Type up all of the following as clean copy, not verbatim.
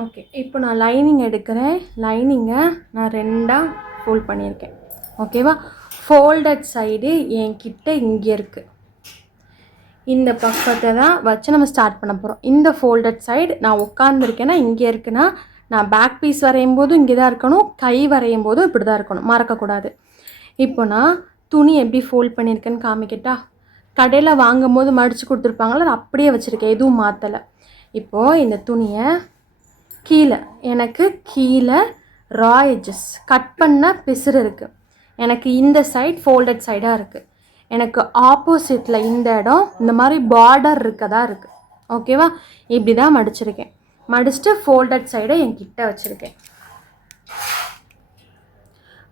Okay, இப்போ நான் lining எடுக்கிறேன். லைனிங்கை நான் 2ஆக ஃபோல்ட் பண்ணியிருக்கேன். ஓகேவா? ஃபோல்டட் சைடு என்கிட்ட இங்கே இருக்குது. இந்த பக்கத்தை தான் வச்சு நம்ம ஸ்டார்ட் பண்ண போகிறோம். இந்த ஃபோல்டட் சைடு நான் உட்காந்துருக்கேன்னா இங்கே இருக்குன்னா, நான் பேக் பீஸ் வரையும் போதும் இங்கே தான் இருக்கணும், கை வரையும் போதும் இப்படி தான் இருக்கணும், மறக்கக்கூடாது. இப்போ நான் துணி எப்படி ஃபோல்ட் பண்ணியிருக்கேன்னு காமிக்கிட்டா? கடையில் வாங்கும் போது மடித்து கொடுத்துருப்பாங்களா, அதை அப்படியே வச்சுருக்கேன், எதுவும் மாற்றலை. இப்போது இந்த துணியை எனக்கு கீழே ரா எட்ஜஸ் கட் பண்ண பிசுறு இருக்குது. எனக்கு இந்த சைட் ஃபோல்டட் சைடாக இருக்குது. எனக்கு ஆப்போசிட்டில் இந்த இடம் இந்த மாதிரி பார்டர் இருக்கதா இருக்குது. ஓகேவா? இப்படி தான் மடிச்சிருக்கேன். மடிச்சுட்டு ஃபோல்டட் சைடை என்கிட்ட வச்சுருக்கேன்.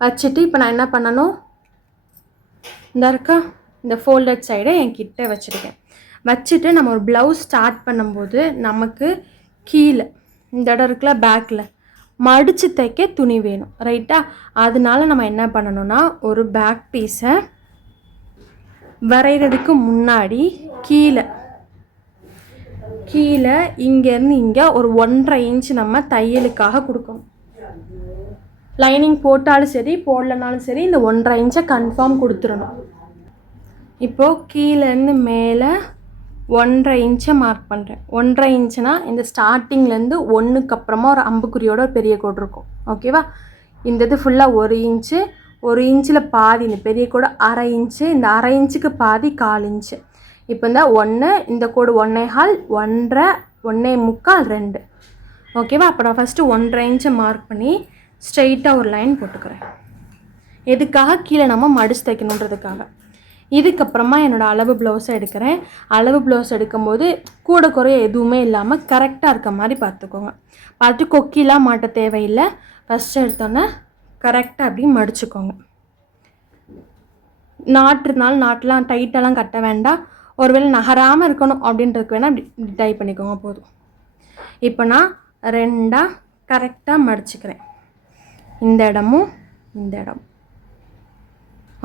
வச்சுட்டு இப்போ நான் என்ன பண்ணணும், இந்த இருக்கா இந்த ஃபோல்டட் சைடை என்கிட்ட வச்சுருக்கேன். வச்சுட்டு நம்ம ஒரு ப்ளவுஸ் ஸ்டார்ட் பண்ணும்போது நமக்கு கீழே இந்த இடம் இருக்குல்ல, பேக்கில் மடித்து தைக்க துணி வேணும், ரைட்டா? அதனால நம்ம என்ன பண்ணணும்னா, ஒரு பேக் பீஸை வரைகிறதுக்கு முன்னாடி கீழே இங்கேருந்து இங்கே ஒரு 1.5 இன்ச்சு நம்ம தையலுக்காக கொடுக்கணும். லைனிங் போட்டாலும் சரி போடலனாலும் சரி இந்த 1.5 இன்ச்சை கன்ஃபார்ம் கொடுத்துடணும். இப்போது கீழேருந்து மேலே 1.5 இன்ச்சை மார்க் பண்ணுறேன். 1.5 இன்ச்சுனா இந்த ஸ்டார்டிங்லேருந்து 1க்கு அப்புறமா ஒரு அம்புக்குறியோட ஒரு பெரிய கோடு இருக்கும். ஓகேவா? இந்த இது ஃபுல்லாக 1 இன்ச்சு, 1 இன்ச்சில் பாதி இந்த பெரிய கோடு 1/2 இன்ச்சு, இந்த 1/2 இன்ச்சுக்கு பாதி 1/4 இன்ச்சு. இப்போ இந்த 1 இந்த கோடு 1.25 1.5 1.25 2. ஓகேவா? அப்போ நான் ஃபஸ்ட்டு 1.5 இன்ச்சை மார்க் பண்ணி ஸ்ட்ரெயிட்டாக ஒரு லைன் போட்டுக்கிறேன். எதுக்காக? கீழே நம்ம மடிச்சு தைக்கணுன்றதுக்காக. இதுக்கப்புறமா என்னோடய அளவு ப்ளவுஸை எடுக்கிறேன். அளவு ப்ளவுஸ் எடுக்கும்போது கூட குறைய எதுவுமே இல்லாமல் கரெக்டாக இருக்க மாதிரி பார்த்துக்கோங்க. பார்த்துட்டு கொக்கிலாம் மாட்ட தேவையில்லை. ஃபஸ்ட்டு எடுத்தோன்னே கரெக்டாக அப்படி மடிச்சுக்கோங்க. நாட்டுனாலும் நாட்டெலாம் டைட்டெல்லாம் கட்ட வேண்டாம். ஒருவேளை நகராமல் இருக்கணும் அப்படின்றதுக்கு வேணால் இப்படி டை பண்ணிக்கோங்க, போதும். இப்போ நான் 2ஆக கரெக்டாக மடிச்சுக்கிறேன். இந்த இடமும் இந்த இடமும்.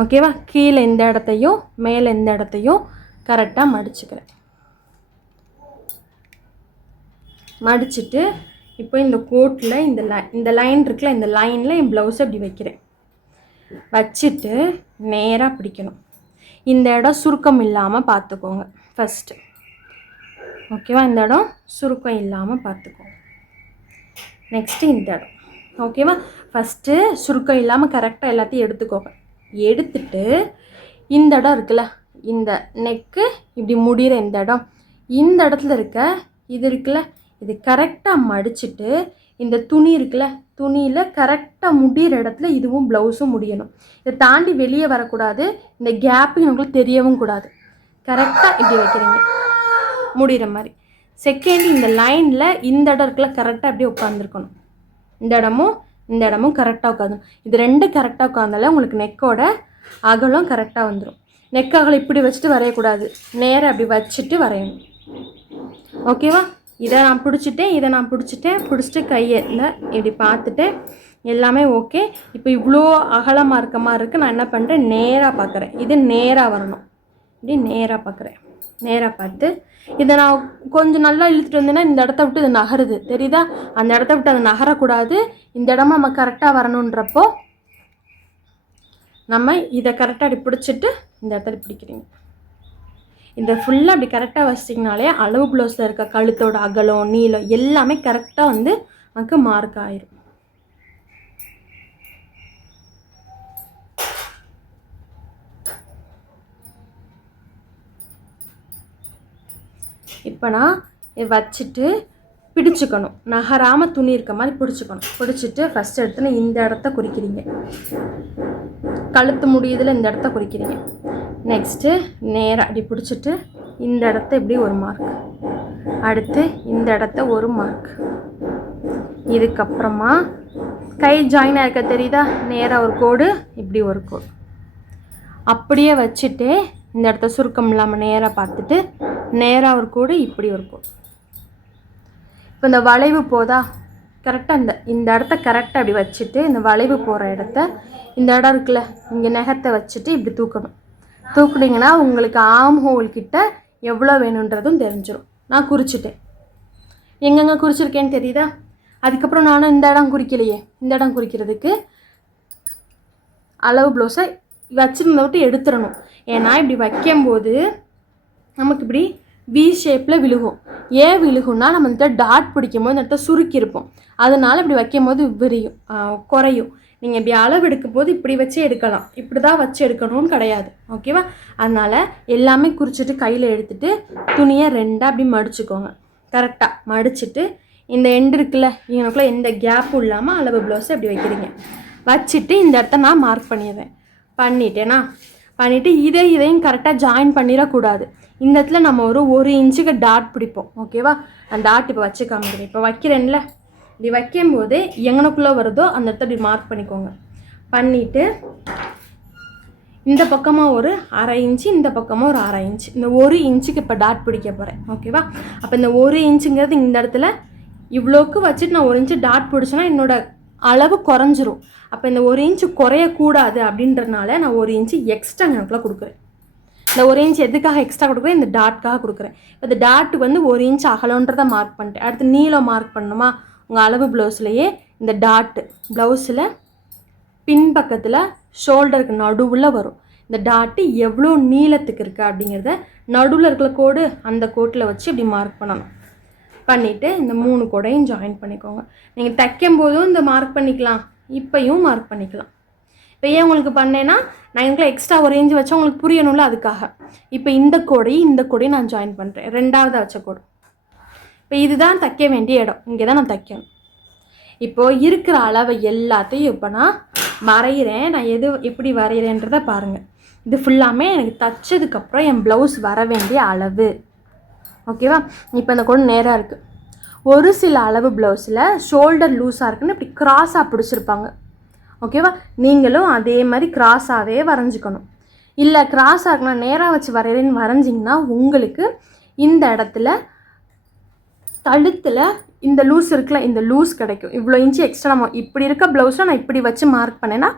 ஓகேவா? கீழே இந்த இடத்தையும் மேலே இந்த இடத்தையும் கரெக்டாக மடிச்சுக்கிறேன். மடிச்சுட்டு இப்போ இந்த கோட்டில் இந்த லைன் இருக்குல்ல, இந்த லைனில் என் ப்ளவுஸை இப்படி வைக்கிறேன். வச்சுட்டு நேராக பிடிக்கணும். இந்த இடம் சுருக்கம் இல்லாமல் பார்த்துக்கோங்க ஃபஸ்ட்டு. ஓகேவா? இந்த இடம் சுருக்கம் இல்லாமல் பார்த்துக்கோங்க. நெக்ஸ்ட்டு இந்த இடம். ஓகேவா? ஃபஸ்ட்டு சுருக்கம் இல்லாமல் கரெக்டாக எல்லாத்தையும் எடுத்துக்கோங்க. எடுத்துட்டு இந்த இடம் இருக்குல்ல, இந்த நெக்கு இப்படி முடிகிற இந்த இடத்துல இது இருக்குல்ல, இது கரெக்டாக மடிச்சுட்டு இந்த துணி இருக்குல்ல, துணியில் கரெக்டாக முடிகிற இடத்துல இதுவும் ப்ளவுஸும் முடியணும். இதை தாண்டி வெளியே வரக்கூடாது. இந்த கேப்பு உங்களுக்கு தெரியவும் கூடாது. கரெக்டாக இப்படி வைக்கிறீங்க முடிகிற மாதிரி. செகண்ட் இந்த லைனில் இந்த இடம் இருக்குல்ல, கரெக்டாக அப்படியே உட்காந்துருக்கணும். இந்த இடமும் கரெக்டாக உட்காந்துடும். இது 2 கரெக்டாக உட்காந்தாலே உங்களுக்கு நெக்கோட அகலம் கரெக்டாக வந்துடும். நெக் அகலம் இப்படி வச்சுட்டு வரையக்கூடாது, நேராக அப்படி வச்சுட்டு வரையணும். ஓகேவா? இதை நான் பிடிச்சிட்டு கையை இப்படி பார்த்துட்டு எல்லாமே ஓகே. இப்போ இவ்வளோ அகலமாக இருக்க மாதிரி இருக்குது. நான் என்ன பண்ணுறேன், நேராக பார்க்குறேன். இது நேராக வரணும். இப்படி நேராக பார்க்குறேன். நேராக பார்த்து இதை நான் கொஞ்சம் நல்லா இழுத்துட்டு வந்தேன்னா இந்த இடத்த விட்டு இது நகருது, தெரியுதா? அந்த இடத்த விட்டு அதை நகரக்கூடாது. இந்த இடமா நம்ம கரெக்டாக வரணுன்றப்போ நம்ம இதை கரெக்டாக அப்படி பிடிச்சிட்டு இந்த இடத்துல பிடிக்கிறீங்க. இந்த ஃபுல்லாக அப்படி கரெக்டாக வச்சிட்டிங்கனாலே அளவு ப்ளவுஸில் இருக்க கழுத்தோட அகலம் நீளம் எல்லாமே கரெக்டாக வந்து நமக்கு மார்க் ஆயிரும். இப்போ நான் வச்சுட்டு பிடிச்சிக்கணும். நகராமல் துணி இருக்க மாதிரி பிடிச்சிக்கணும். பிடிச்சிட்டு ஃபஸ்ட் எடுத்துன்னு இந்த இடத்த குறிக்கிறீங்க. கழுத்து முடியுதில் இந்த இடத்த குறிக்கிறீங்க. நெக்ஸ்ட்டு நேராக அப்படி பிடிச்சிட்டு இந்த இடத்த இப்படி ஒரு மார்க், அடுத்து இந்த இடத்த ஒரு மார்க். இதுக்கப்புறமா கை ஜாயின் ஆகிருக்க தெரியுதா? நேராக ஒரு கோடு, இப்படி ஒரு கோடு. அப்படியே வச்சுட்டு இந்த இடத்த சுருக்கம் இல்லாமல் நேராக பார்த்துட்டு நேராக ஒரு கோடு, இப்படி ஒரு கோடு. இப்போ இந்த வளைவு போதா, கரெக்டாக இந்த இடத்த கரெக்டாக அப்படி வச்சுட்டு இந்த வளைவு போகிற இடத்த இந்த இடம் இருக்குல்ல, இங்கே நகத்தை வச்சுட்டு இப்படி தூக்கணும். தூக்குனீங்கன்னா உங்களுக்கு ஆம் ஹோல் கிட்ட எவ்வளோ வேணுன்றதும் தெரிஞ்சிடும். நான் குறிச்சிட்டேன். எங்கெங்கே குறிச்சிருக்கேன்னு தெரியுதா? அதுக்கப்புறம் நானும் இந்த இடம் குறிக்கலையே, இந்த இடம் குறிக்கிறதுக்கு அளவு ப்ளவுஸை வச்சுருந்த விட்டு எடுத்துடணும். ஏன்னா இப்படி வைக்கும்போது நமக்கு இப்படி வி ஷேப்பில் விழுகும். ஏன் விழுகும்னா நம்ம இந்த டாட் பிடிக்கும் போது இந்த இடத்த சுருக்கியிருப்போம். அதனால் இப்படி வைக்கும் போது விரியும், குறையும். நீங்கள் இப்படி அளவு எடுக்கும் போது இப்படி வச்சு எடுக்கலாம், இப்படி தான் வச்சு எடுக்கணும்னு கிடையாது. ஓகேவா? அதனால் எல்லாமே குறிச்சிட்டு கையில் எடுத்துகிட்டு துணியை ரெண்டாக அப்படி மடிச்சுக்கோங்க. கரெக்டாக மடிச்சுட்டு இந்த எண்டு இருக்குல்ல, இவனுக்குள்ளே எந்த கேப்பும் இல்லாமல் அளவு ப்ளவுஸை அப்படி வைக்கிறீங்க. வச்சுட்டு இந்த இடத்த நான் மார்க் பண்ணிடுறேன். பண்ணிவிட்டு இதையும் கரெக்டாக ஜாயின் பண்ணிடக்கூடாது. இந்த இடத்துல நம்ம ஒரு இன்ச்சுக்கு டாட் பிடிப்போம். ஓகேவா? அந்த டாட் இப்போ வச்சு காமிக்கிறேன். இப்போ வைக்கிறேன்ல, இப்படி வைக்கும்போது எங்கனக்குள்ளே வருதோ அந்த இடத்த இப்படி மார்க் பண்ணிக்கோங்க. பண்ணிவிட்டு இந்த பக்கமாக ஒரு 1/2 இன்ச்சு, இந்த பக்கமாக ஒரு 1/2 இன்ச்சு, இந்த 1 இன்ச்சுக்கு இப்போ டாட் பிடிக்க போகிறேன். ஓகேவா? அப்போ இந்த 1 இன்ச்சுங்கிறது இந்த இடத்துல இவ்வளோக்கு வச்சுட்டு நான் 1 இன்ச்சு டாட் பிடிச்சேன்னா என்னோடய அளவு குறைஞ்சிரும். அப்போ இந்த 1 இன்ச்சு குறையக்கூடாது அப்படின்றதுனால நான் 1 இன்ச்சு எக்ஸ்ட்ரா எனக்குள்ளே கொடுக்குறேன். இந்த 1 இன்ச் எதுக்காக எக்ஸ்ட்ரா கொடுக்குறேன்? இந்த டாட்காக கொடுக்குறேன். இப்போ இந்த டாட்டு வந்து 1 இன்ச் அகலன்றதை மார்க் பண்ணிட்டேன். அடுத்து நீளம் மார்க் பண்ணணுமா? உங்கள் அளவு ப்ளவுஸ்லையே இந்த டாட்டு ப்ளவுஸில் பின்பக்கத்தில் ஷோல்டருக்கு நடுவில் வரும். இந்த டாட்டு எவ்வளோ நீளத்துக்கு இருக்குது அப்படிங்கிறத நடுவில் இருக்கிற கோடு அந்த கோட்டில் வச்சு இப்படி மார்க் பண்ணணும். பண்ணிவிட்டு இந்த 3 கோடையும் ஜாயின் பண்ணிக்கோங்க. நீங்கள் தைக்கும் போதும் இந்த மார்க் பண்ணிக்கலாம், இப்போயும் மார்க் பண்ணிக்கலாம். இப்போ ஏன் உங்களுக்கு பண்ணேன்னா நான் எனக்கு எக்ஸ்ட்ரா 1 இன்ச்சு வச்சா உங்களுக்கு புரியணும்ல, அதுக்காக. இப்போ இந்த கோடையும் நான் ஜாயின் பண்ணுறேன், 2ஆவது வச்ச கோடு. இப்போ இதுதான் தைக்க வேண்டிய இடம், இங்கே தான் நான் தைக்கணும். இப்போது இருக்கிற அளவை எல்லாத்தையும் இப்போ நான் வரைகிறேன். நான் எப்படி வரைகிறேன்றதை பாருங்கள். இது ஃபுல்லாமே எனக்கு தைச்சதுக்கப்புறம் என் ப்ளவுஸ் வர வேண்டிய அளவு. ஓகேவா? இப்போ இந்த கோடு நேராக இருக்குது. ஒரு சில அளவு ப்ளவுஸில் ஷோல்டர் லூஸாக இருக்குன்னு இப்படி கிராஸாக பிடிச்சிருப்பாங்க. ஓகேவா? நீங்களும் அதே மாதிரி கிராஸாகவே வரைஞ்சிக்கணும். இல்லை கிராஸாக இருக்குன்னா நேராக வச்சு வரைகிறேன்னு வரைஞ்சிங்கன்னா உங்களுக்கு இந்த இடத்துல கழுத்தில் இந்த லூஸ் இருக்குல்ல, இந்த லூஸ் கிடைக்கும். இவ்வளோ இன்ச்சு எக்ஸ்ட்ரா நம்ம இப்படி இருக்க ப்ளவுஸை நான் இப்படி வச்சு மார்க் பண்ணேன்னா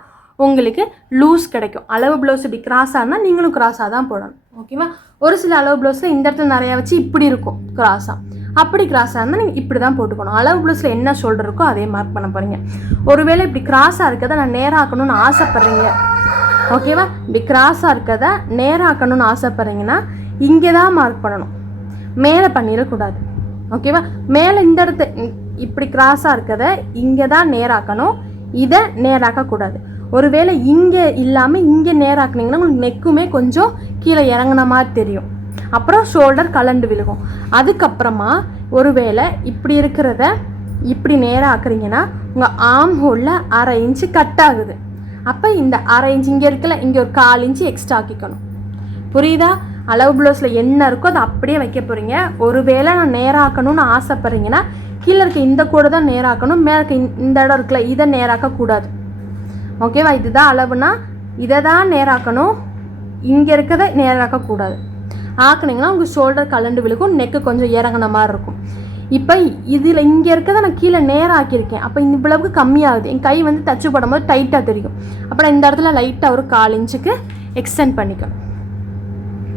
உங்களுக்கு லூஸ் கிடைக்கும். அளவு ப்ளவுஸ் இப்படி கிராஸாக இருந்தால் நீங்களும் கிராஸாக தான் போடணும். ஓகேவா? ஒரு சில அளவு ப்ளவுஸில் இந்த இடத்துல நிறையா வச்சு இப்படி இருக்கும் கிராஸாக, அப்படி கிராஸாக இருந்தால் நீங்கள் இப்படி தான் போட்டுக்கணும். அளவு ப்ளவுஸில் என்ன ஷோல்டர் இருக்கோ அதே மார்க் பண்ண போகிறீங்க. ஒருவேளை இப்படி கிராஸாக இருக்கிறத நான் நேராக்கணும்னு ஆசைப்பட்றீங்க. ஓகேவா? இப்படி கிராஸாக இருக்கிறத நேராக்கணும்னு ஆசைப்பட்றீங்கன்னா இங்கே தான் மார்க் பண்ணணும், மேலே பண்ணிடக்கூடாது. ஓகேவா? மேலே இந்த இடத்த இப்படி கிராஸாக இருக்கிறத இங்கே தான் நேராக்கணும், இதை நேராக்கக்கூடாது. ஒருவேளை இங்கே இல்லாமல் இங்கே நேராக்குனீங்கன்னா உங்களுக்கு நெக்குமே கொஞ்சம் கீழே இறங்கின மாதிரி தெரியும். அப்புறம் ஷோல்டர் கலண்டு விழுகும். அதுக்கப்புறமா ஒருவேளை இப்படி இருக்கிறத இப்படி நேராக்குறீங்கன்னா உங்கள் ஆர்ம் ஹோலில் 1/2 இன்ச்சு கட் ஆகுது. அப்போ இந்த 1/2 இன்ச்சு இங்கே இருக்குல்ல, இங்கே ஒரு 1/4 இன்ச்சு எக்ஸ்ட்ரா ஆக்கிக்கணும். புரியுதா? அளவு ப்ளவுஸில் என்ன இருக்கோ அதை அப்படியே வைக்க போகிறீங்க. ஒருவேளை நான் நேராக்கணும்னு ஆசைப்பட்றீங்கன்னா கீழே இருக்க இந்த கோடு தான் நேராக்கணும், மேலே இருக்க இந்த இடம் இருக்குல்ல இதை நேராக்கக்கூடாது. ஓகேவா? இதுதான் அளவுனா இதை தான் நேராக்கணும், இங்கே இருக்கிறத நேராக்கக்கூடாது. ஆக்குனீங்கன்னா உங்கள் ஷோல்டர் கலண்டு விழுக்கும், நெக்கு கொஞ்சம் இறங்கின மாதிரி இருக்கும். இப்போ இதில் இங்கே இருக்கிறத நான் கீழே நேராக ஆக்கியிருக்கேன். அப்போ இந்த இவ்வளவுக்கு கம்மியாகுது. என் கை வந்து தச்சு போடும்போது டைட்டாக தெரியும். அப்போ நான் இந்த இடத்துல லைட்டாக ஒரு 1/4 இன்ச்சுக்கு எக்ஸ்டெண்ட் பண்ணிக்கணும்.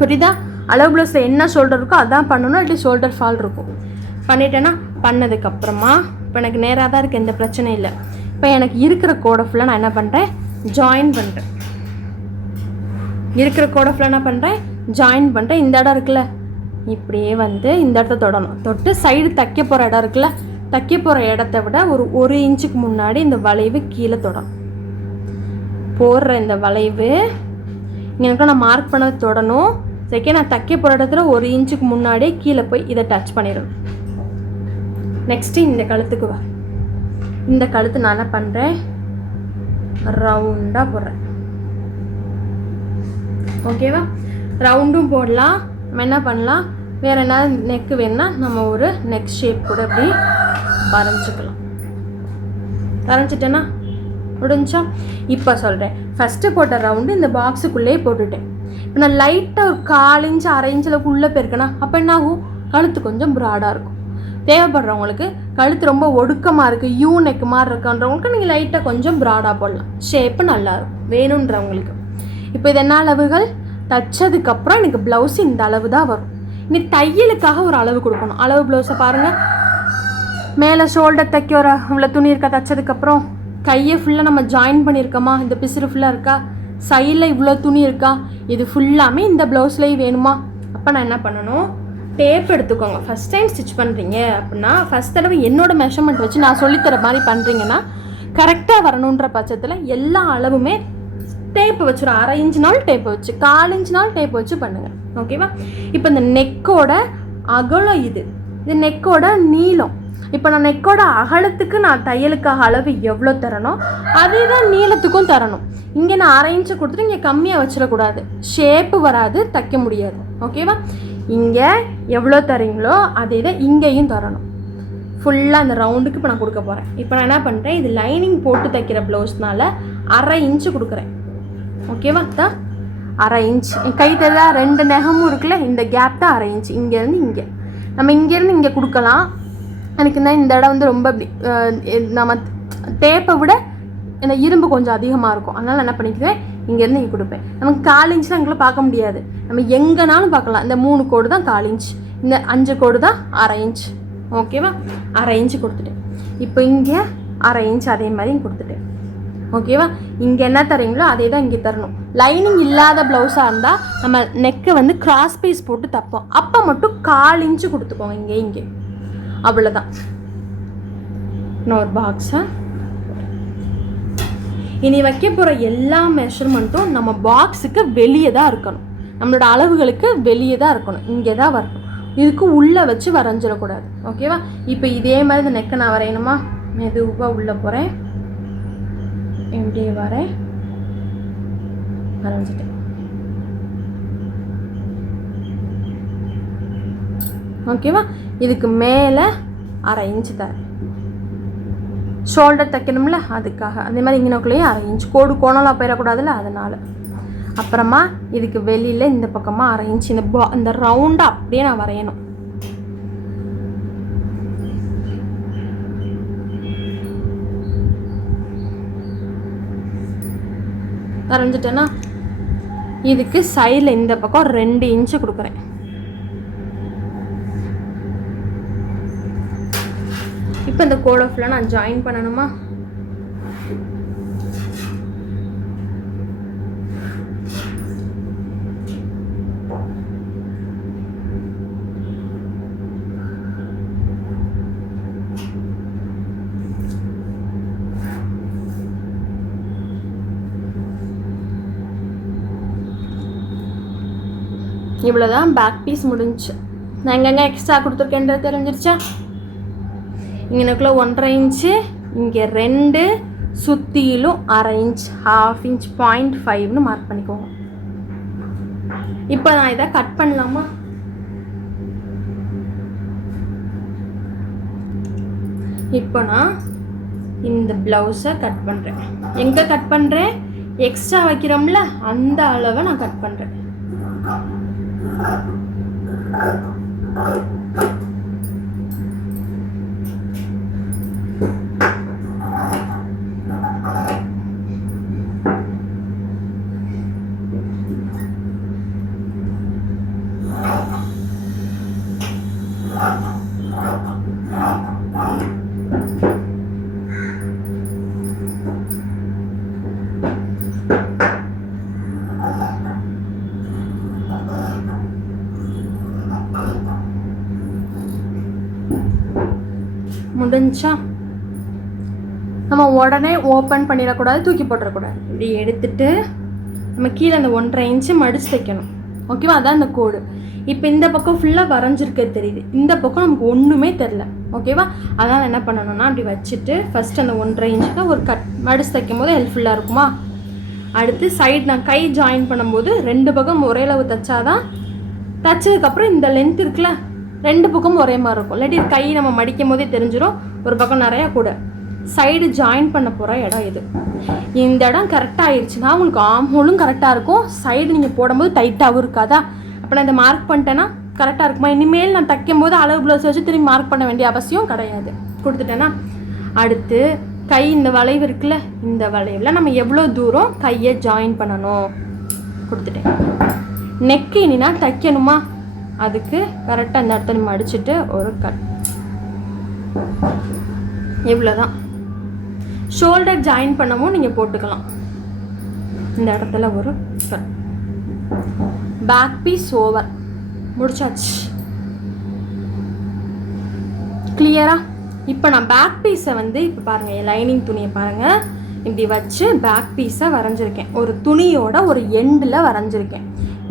புரியுதா? அளவு ப்ளவுஸில் என்ன ஷோல்டர் இருக்கோ அதான் பண்ணணும், அப்படி ஷோல்டர் ஃபால் இருக்கும். பண்ணிட்டேன்னா பண்ணதுக்கப்புறமா இப்போ எனக்கு நேராக தான் இருக்குது, எந்த பிரச்சனையும் இல்லை. இப்போ எனக்கு இருக்கிற கோடை ஃபுல்லாக நான் என்ன பண்ணுறேன், ஜாயின் பண்ணுறேன். இருக்கிற கோடை ஃபுல்லாக என்ன பண்ணுறேன், ஜாயின் பண்ணுறேன். இந்த இடம் இருக்குல்ல, இப்படியே வந்து இந்த இடத்த தொடணும். தொட்டு சைடு தைக்க போகிற இடம் இருக்குல்ல, தைக்க போகிற இடத்த விட ஒரு இன்ச்சுக்கு முன்னாடி இந்த வளைவு கீழே தொடணும். போடுற இந்த வளைவு இங்கே நான் மார்க் பண்ணது தொடணும். செகண்ட் நான் தைக்க போகிற இடத்துல 1 இன்ச்சுக்கு முன்னாடியே கீழே போய் இதை டச் பண்ணிடணும். நெக்ஸ்ட்டு இந்த கழுத்துக்கு வா. இந்த கழுத்து நான் என்ன பண்ணுறேன், ரவுண்டாக போடுறேன். ஓகேவா? ரவுண்டும் போடலாம். நம்ம என்ன பண்ணலாம், வேறு என்ன நெக்கு வேணுன்னா நம்ம ஒரு நெக் ஷேப் கூட அப்படி வரைஞ்சிக்கலாம். வரைஞ்சிட்டேன்னா முடிஞ்சா. இப்போ சொல்கிறேன், ஃபஸ்ட்டு போட்ட ரவுண்டு இந்த பாக்ஸுக்குள்ளேயே போட்டுட்டேன். இப்போ நான் லைட்டாக ஒரு 1/4 இன்ச்சு 1/2 இன்ச்சில் உள்ளே போயிருக்கேன்னா அப்போ என்ன ஆகும், கழுத்து கொஞ்சம் ப்ராடாக இருக்கும். தேவைப்படுறவங்களுக்கு கழுத்து ரொம்ப ஒடுக்கமாக இருக்குது, யூ நெக் மாதிரி இருக்குன்றவங்களுக்கு நீங்கள் லைட்டாக கொஞ்சம் ப்ராடாக போடலாம், ஷேப்பு நல்லாயிருக்கும் வேணுன்றவங்களுக்கு. இப்போ இது என்ன அளவுகள், தைச்சதுக்கப்புறம் எனக்கு ப்ளவுஸ் இந்த அளவு தான் வரும். இனி தையலுக்காக ஒரு அளவு கொடுக்கணும். அளவு ப்ளவுஸை பாருங்கள், மேலே ஷோல்டர் தைக்க இவ்வளோ துணி இருக்கா, தைச்சதுக்கப்புறம் கையை ஃபுல்லாக நம்ம ஜாயின் பண்ணியிருக்கோமா, இந்த பிசுறு ஃபுல்லாக இருக்கா, சைடில் இவ்வளோ துணி இருக்கா, இது ஃபுல்லாமே இந்த ப்ளவுஸ்லேயே வேணுமா. அப்போ நான் என்ன பண்ணணும், டேப் எடுத்துக்கோங்க. ஃபஸ்ட் டைம் ஸ்டிச் பண்ணுறீங்க அப்படின்னா ஃபஸ்ட் தடவை என்னோடய மெஷர்மெண்ட் வச்சு நான் சொல்லித்தர மாதிரி பண்ணுறீங்கன்னா கரெக்டாக வரணுன்ற பட்சத்தில் எல்லா அளவுமே டேப்பு வச்சுரும். 1/2 இன்ச்சுனாலும் டேப்பு வச்சு, 1/4 இன்ச்சுனாலும் டேப்பு வச்சு பண்ணுங்கள். ஓகேவா. இப்போ இந்த நெக்கோட அகலம் இது நெக்கோட நீளம். இப்போ நான் நெக்கோட அகலத்துக்கு நான் தையலுக்காக அளவு எவ்வளோ தரணும் அதே தான் நீளத்துக்கும் தரணும். இங்கே நான் 1/2 இன்ச்சு கொடுத்துட்டு இங்கே கம்மியாக வச்சிடக்கூடாது, ஷேப்பு வராது, தைக்க முடியாது. ஓகேவா. இங்கே எவ்வளோ தரீங்களோ அதே தான் இங்கேயும் தரணும். ஃபுல்லாக அந்த ரவுண்டுக்கு இப்போ நான் கொடுக்க போகிறேன். இப்போ நான் என்ன பண்ணுறேன், இது லைனிங் போட்டு தைக்கிற ப்ளவுஸ்னால 1/2 இன்ச்சு கொடுக்குறேன். ஓகேவா. தான் 1/2 இன்ச் கை தர 2 நகமும் இருக்குல்ல, இந்த கேப் தான் 1/2 இன்ச்சு. இங்கேருந்து இங்கே நம்ம இங்கேருந்து இங்கே கொடுக்கலாம். எனக்கு இந்த இடம் வந்து ரொம்ப நம்ம டேப்பை விட இந்த இரும்பு கொஞ்சம் அதிகமாக இருக்கும், அதனால் நான் என்ன பண்ணிக்குவேன், இங்கேருந்து இங்கே கொடுப்பேன். நமக்கு 1/4 இன்ச்லாம் எங்களை பார்க்க முடியாது, நம்ம எங்கேனாலும் பார்க்கலாம். இந்த 3 கோடு தான் 1/4 இன்ச், இந்த 5 கோடு தான் 1/2 இன்ச். ஓகேவா. 1/2 இன்ச்சு கொடுத்துட்டேன். இப்போ இங்கே 1/2 இன்ச் அதே மாதிரி கொடுத்துட்டேன். ஓகேவா. இங்கே என்ன தரீங்களோ அதே தான் இங்கே தரணும். லைனிங் இல்லாத ப்ளவுஸாக இருந்தால் நம்ம நெக்கை வந்து கிராஸ் பீஸ் போட்டு தைப்போம், அப்போ மட்டும் 1/4 இன்ச்சு கொடுத்துக்கோங்க இங்கே. அவ்வளோதான். இன்னொரு பாக்ஸை இனி வைக்க போகிற எல்லா மெஷர்மெண்ட்டும் நம்ம பாக்ஸுக்கு வெளியே தான் இருக்கணும், நம்மளோட அளவுகளுக்கு வெளியே தான் இருக்கணும், இங்கே தான் வரணும். இதுக்கு உள்ளே வச்சு வரைஞ்சிடக்கூடாது. ஓகேவா. இப்போ இதே மாதிரி இந்த நெக்கை நான் வரையணுமா, மெதுவாக உள்ளே போகிறேன், இப்படியே வரேன், வரைஞ்சிட்டேன். ஓகேவா. இதுக்கு மேலே 1/2 இன்ச்சு தரேன், ஷோல்டர் தைக்கணும்ல அதுக்காக. அதே மாதிரி இங்கனக்குள்ளேயே 1/2 இன்ச் கோடு கோணலாம் போயிடக்கூடாதுல்ல, அதனால். அப்புறமா இதுக்கு வெளியில் இந்த பக்கமாக 1/2 இன்ச் இந்த ரவுண்டாக அப்படியே நான் வரையணும். வரைஞ்சிட்டேன்னா இதுக்கு சைடில் இந்த பக்கம் 2 இன்ச்சு கொடுக்குறேன். இப்போ இந்த கோடை ஃபுல்லாக நான் ஜாயின் பண்ணணுமா. இவ்வளோதான், பேக் பீஸ் முடிஞ்சு. நான் எங்கெங்கே எக்ஸ்ட்ரா கொடுத்துருக்கேன்றது தெரிஞ்சிருச்சா. இங்கனக்குள்ளே 1/2 இன்ச்சு, இங்கே 2, சுற்றிலும் 1/2 இன்ச், 1/2 இன்ச் 0.5ன்னு மார்க் பண்ணிக்கோங்க. இப்போ நான் இதை கட் பண்ணலாமா. இப்போ நான் இந்த ப்ளவுஸை கட் பண்ணுறேன். எங்கே கட் பண்ணுறேன், எக்ஸ்ட்ரா வைக்கிறோம்ல அந்த அளவை நான் கட் பண்ணுறேன். முடிஞ்சா நம்ம உடனே ஓப்பன் பண்ணிடக்கூடாது, தூக்கி போட்டுறக்கூடாது. இப்படி எடுத்துட்டு நம்ம கீழே அந்த 1/2 இன்ச்சு மடித்து தைக்கணும். ஓகேவா. அதான் இந்த கோடு. இப்போ இந்த பக்கம் ஃபுல்லாக வரைஞ்சிருக்க தெரியுது, இந்த பக்கம் நமக்கு ஒன்றுமே தெரில. ஓகேவா. அதனால் என்ன பண்ணணும்னா அப்படி வச்சுட்டு ஃபஸ்ட்டு அந்த 1/2 இன்ச்சுக்கு ஒரு கட் மடித்து தைக்கும் போது ஹெல்ப்ஃபுல்லாக இருக்குமா. அடுத்து சைடு நான் கை ஜாயின் பண்ணும்போது 2 பக்கம் ஒரே அளவு தைச்சாதான், தைச்சதுக்கப்புறம் இந்த லென்த் இருக்குல்ல 2 பக்கமும் ஒரே மாதிரி இருக்கும். இல்லாட்டி கை நம்ம மடிக்கும் போதே தெரிஞ்சிடும், ஒரு பக்கம் நிறையா கூட. சைடு ஜாயின் பண்ண போகிற இடம் இது. இந்த இடம் கரெக்டாக ஆயிடுச்சுன்னா உங்களுக்கு ஆம்ஹோலும் கரெக்டாக இருக்கும், சைடு நீங்கள் போடும்போது டைட்டாகவும் இருக்காதா. அப்போ நான் இதை மார்க் பண்ணிட்டேன்னா கரெக்டாக இருக்குமா. இனிமேல் நான் தைக்கும் போது அளவு ப்ளவுஸ் வச்சு திரும்பி மார்க் பண்ண வேண்டிய அவசியம் கிடையாது. கொடுத்துட்டேன்னா அடுத்து கை இந்த வளைவு இருக்குல்ல, இந்த வளைவில் நம்ம எவ்வளோ தூரம் கையை ஜாயின் பண்ணணும் கொடுத்துட்டேன். நெக்கு இனினா தைக்கணுமா, அதுக்கு கரெக்டாக இந்த இடத்துல மடிச்சுட்டு ஒரு கட். இவ்வளோதான். ஷோல்டர் ஜாயின் பண்ணவும் நீங்கள் போட்டுக்கலாம். இந்த இடத்துல ஒரு பேக் பீஸ் ஓவர் முடிச்சாச்சு. கிளியரா? இப்போ நான் பேக் பீஸை வந்து இப்போ பாருங்கள், லைனிங் துணியை பாருங்கள், இப்படி வச்சு பேக் பீஸை வரைஞ்சிருக்கேன். ஒரு துணியோட ஒரு எண்டில் வரைஞ்சிருக்கேன்.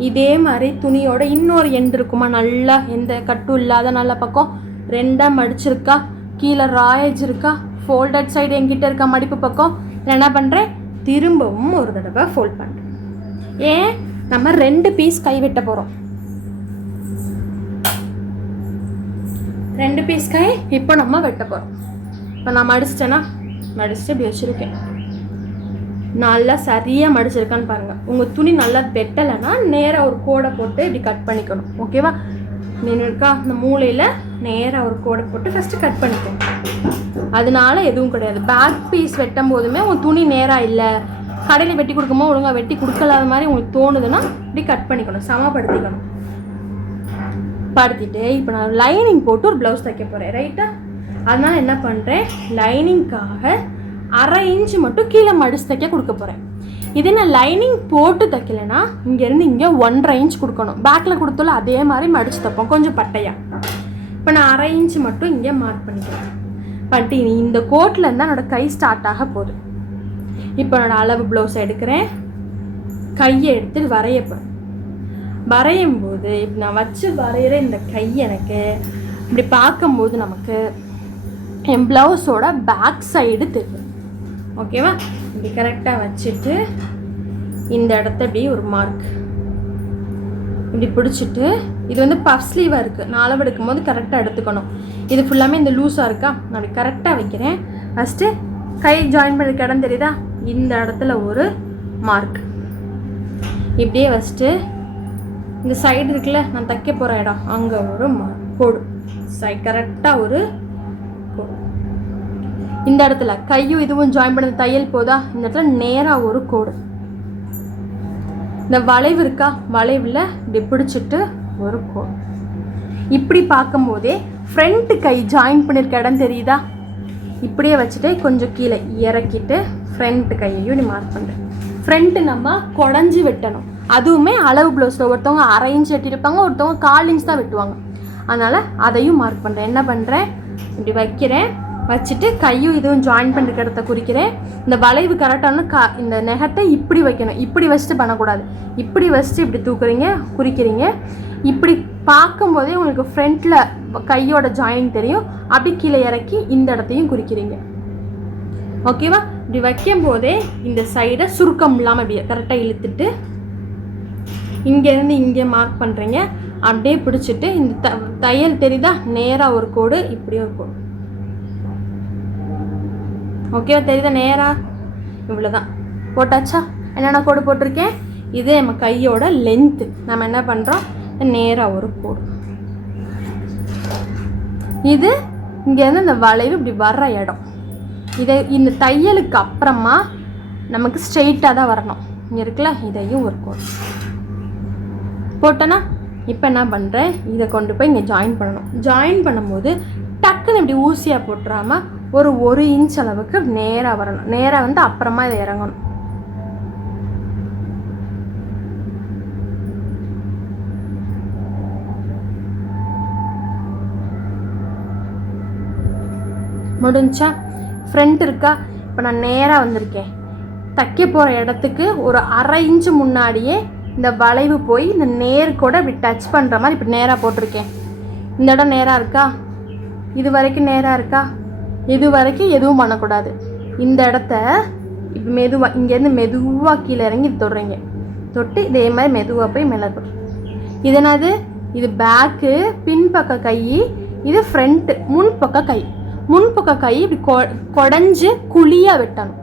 இதே மாதிரி துணியோட இன்னொரு எண்டு இருக்குமா, நல்லா எந்த கட்டும் இல்லாத நல்ல பக்கம் ரெண்டாக மடிச்சிருக்கா, கீழே ராயேஜ் இருக்கா, ஃபோல்டட் சைடு என்கிட்ட இருக்கா மடிப்பு பக்கம். நான் என்ன பண்ணுறேன், திரும்பவும் ஒரு தடவை ஃபோல்ட் பண்ணுறேன். ஏன், நம்ம 2 பீஸ் கை வெட்ட போகிறோம். 2 பீஸ் கை இப்போ நம்ம வெட்ட போகிறோம். இப்போ நான் மடிச்சிட்டேன்னா, மடிச்சுட்டு இப்படி வச்சுருக்கேன். நல்லா சரியாக மடிச்சிருக்கான்னு பாருங்கள். உங்கள் துணி நல்லா வெட்டலைன்னா நேராக ஒரு கோடை போட்டு இப்படி கட் பண்ணிக்கணும். ஓகேவா? மீன் இருக்கா, அந்த மூலையில் நேராக ஒரு கோடை போட்டு ஃபஸ்ட்டு கட் பண்ணிக்கணும். அதனால எதுவும் கிடையாது. பேக் பீஸ் வெட்டும் போதுமே உங்கள் துணி நேராக இல்லை, கடையில் வெட்டி கொடுக்கும்போது ஒழுங்காக வெட்டி கொடுக்கலாத மாதிரி உங்களுக்கு தோணுதுன்னா இப்படி கட் பண்ணிக்கணும், சமப்படுத்திக்கணும். படுத்திட்டு இப்போ நான் லைனிங் போட்டு ஒரு ப்ளவுஸ் தைக்க போகிறேன். ரைட்டா? அதனால் என்ன பண்ணுறேன், லைனிங்காக 1/2 இன்ச்சு மட்டும் கீழே மடிச்சு தைக்க கொடுக்க போகிறேன். இதே நான் லைனிங் போட்டு தைக்கலைன்னா இங்கேருந்து இங்கே 1/2 இன்ச் கொடுக்கணும். பேக்கில் கொடுத்தோல அதே மாதிரி மடித்து தைப்போம், கொஞ்சம் பட்டையாக. இப்போ நான் 1/2 இன்ச்சு மட்டும் இங்கே மார்க் பண்ணிக்கிறேன். பண்ணிட்டு இந்த கோட்டில் இருந்தால் என்னோடய கை ஸ்டார்ட் ஆக போகுது. இப்போ என்னோடய அளவு ப்ளவுஸ் எடுக்கிறேன், கையை எடுத்துட்டு வரைய போகிறேன். வரையும் போது இப்போ நான் வச்சு வரைகிற இந்த கை எனக்கு இப்படி பார்க்கும்போது நமக்கு என் ப்ளவுஸோட பேக் சைடு தெரியும். ஓகேவா? இப்படி கரெக்டாக வச்சுட்டு இந்த இடத்த இப்படி ஒரு மார்க் இப்படி பிடிச்சிட்டு, இது வந்து பஃப் ஸ்லீவாக இருக்குது, நான் அளவு எடுக்கும் போது கரெக்டாக எடுத்துக்கணும். இது ஃபுல்லாமே இந்த லூஸாக இருக்கா, நான் அப்படி கரெக்டாக வைக்கிறேன். ஃபஸ்ட்டு கை ஜாயின் பண்ணி இடம் தெரியுதா, இந்த இடத்துல ஒரு மார்க் இப்படியே வச்சுட்டு இந்த சைடு இருக்குல்ல நான் தைக்க போகிற இடம், அங்கே ஒரு கோடு கரெக்டாக ஒரு கோடு. இந்த இடத்துல கையும் இதுவும் ஜாயின் பண்ணி தையல் போதா, இந்த இடத்துல நேராக ஒரு கோடு. இந்த வளைவு இருக்கா, வளைவில் இப்படி பிடிச்சிட்டு ஒரு கோடு. இப்படி பார்க்கும்போதே ஃப்ரண்ட் கை ஜாயின் பண்ணியிருக்க இடம் தெரியுதா, இப்படியே வச்சுட்டு கொஞ்சம் கீழே இறக்கிட்டு ஃப்ரண்ட் கையையும் இப்படி மார்க் பண்ணுறேன். ஃப்ரண்ட்டு நம்ம குடஞ்சி வெட்டணும். அதுவுமே அளவு ப்ளவுஸில் ஒருத்தவங்க 1/2 இன்ச் வெட்டியிருப்பாங்க, ஒருத்தவங்க 1/4 இன்ச் தான் வெட்டுவாங்க. அதனால் அதையும் மார்க் பண்ணுறேன். என்ன பண்ணுறேன், இப்படி வைக்கிறேன், வச்சுட்டு கையும் இதுவும் ஜாயின் பண்ணிருக்க இடத்த குறிக்கிறேன். இந்த வளைவு கரெக்டான இந்த நெகத்தை இப்படி வைக்கணும், இப்படி வச்சுட்டு பண்ணக்கூடாது. இப்படி வச்சுட்டு இப்படி தூக்குறீங்க, குறிக்கிறீங்க. இப்படி பார்க்கும்போதே உங்களுக்கு ஃப்ரண்ட்டில் கையோட ஜாயின் தெரியும். அப்படி கீழே இறக்கி இந்த இடத்தையும் குறிக்கிறீங்க. ஓகேவா? இப்படி வைக்கும் போதே இந்த சைடை சுருக்கம் இல்லாமல் இப்படி கரெக்டாக இழுத்துட்டு இங்கேருந்து இங்கே மார்க் பண்ணுறீங்க. அப்படியே பிடிச்சிட்டு இந்த தையல் தெரியுதா, நேராக ஒரு கோடு, இப்படி ஒரு கோடு. ஓகேவா? தெரியுதா நேராக? இவ்வளோதான். போட்டாச்சா? என்னென்ன கோடு போட்டிருக்கேன், இது நம்ம கையோட லென்த்து. நம்ம என்ன பண்ணுறோம், நேராக ஒரு கோடு. இது இங்கேருந்து இந்த வளைவு இப்படி வர்ற இடம். இந்த தையலுக்கு அப்புறமா நமக்கு ஸ்ட்ரெயிட்டாக தான் வரணும். இங்கே இருக்குல்ல, இதையும் ஒரு கோடு போட்டேன்னா இப்போ என்ன பண்ணுறேன், இதை கொண்டு போய் இங்கே ஜாயின் பண்ணணும். ஜாயின் பண்ணும்போது டக்குன்னு இப்படி ஊசியாக போட்டுறாமல் ஒரு 1 இன்ச் அளவுக்கு நேராக வரணும். நேராக வந்து அப்புறமா இதை இறங்கணும். முடிஞ்சா? ஃப்ரண்ட் இருக்கா, இப்போ நான் நேராக வந்திருக்கேன். தைக்க போகிற இடத்துக்கு ஒரு 1/2 இன்ச்சு முன்னாடியே இந்த வளைவு போய் இந்த நேர்கூட இப்படி டச் பண்ணுற மாதிரி இப்படி நேராக போட்டிருக்கேன். இந்த இடம் நேராக இருக்கா, இது வரைக்கும் நேராக இருக்கா, இது வரைக்கும் எதுவும் பண்ணக்கூடாது. இந்த இடத்த இப்போ மெதுவாக இங்கேருந்து மெதுவாக கீழே இறங்கி தொடுறீங்க. தொட்டு இதே மாதிரி மெதுவாக போய் மேலே தொடு. இது என்னது, இது பேக்கு பின்பக்க கை, இது ஃப்ரண்ட்டு முன்பக்க கை. முன்பக்க கை இப்படி கொடைஞ்சு குழியாக வெட்டணும்.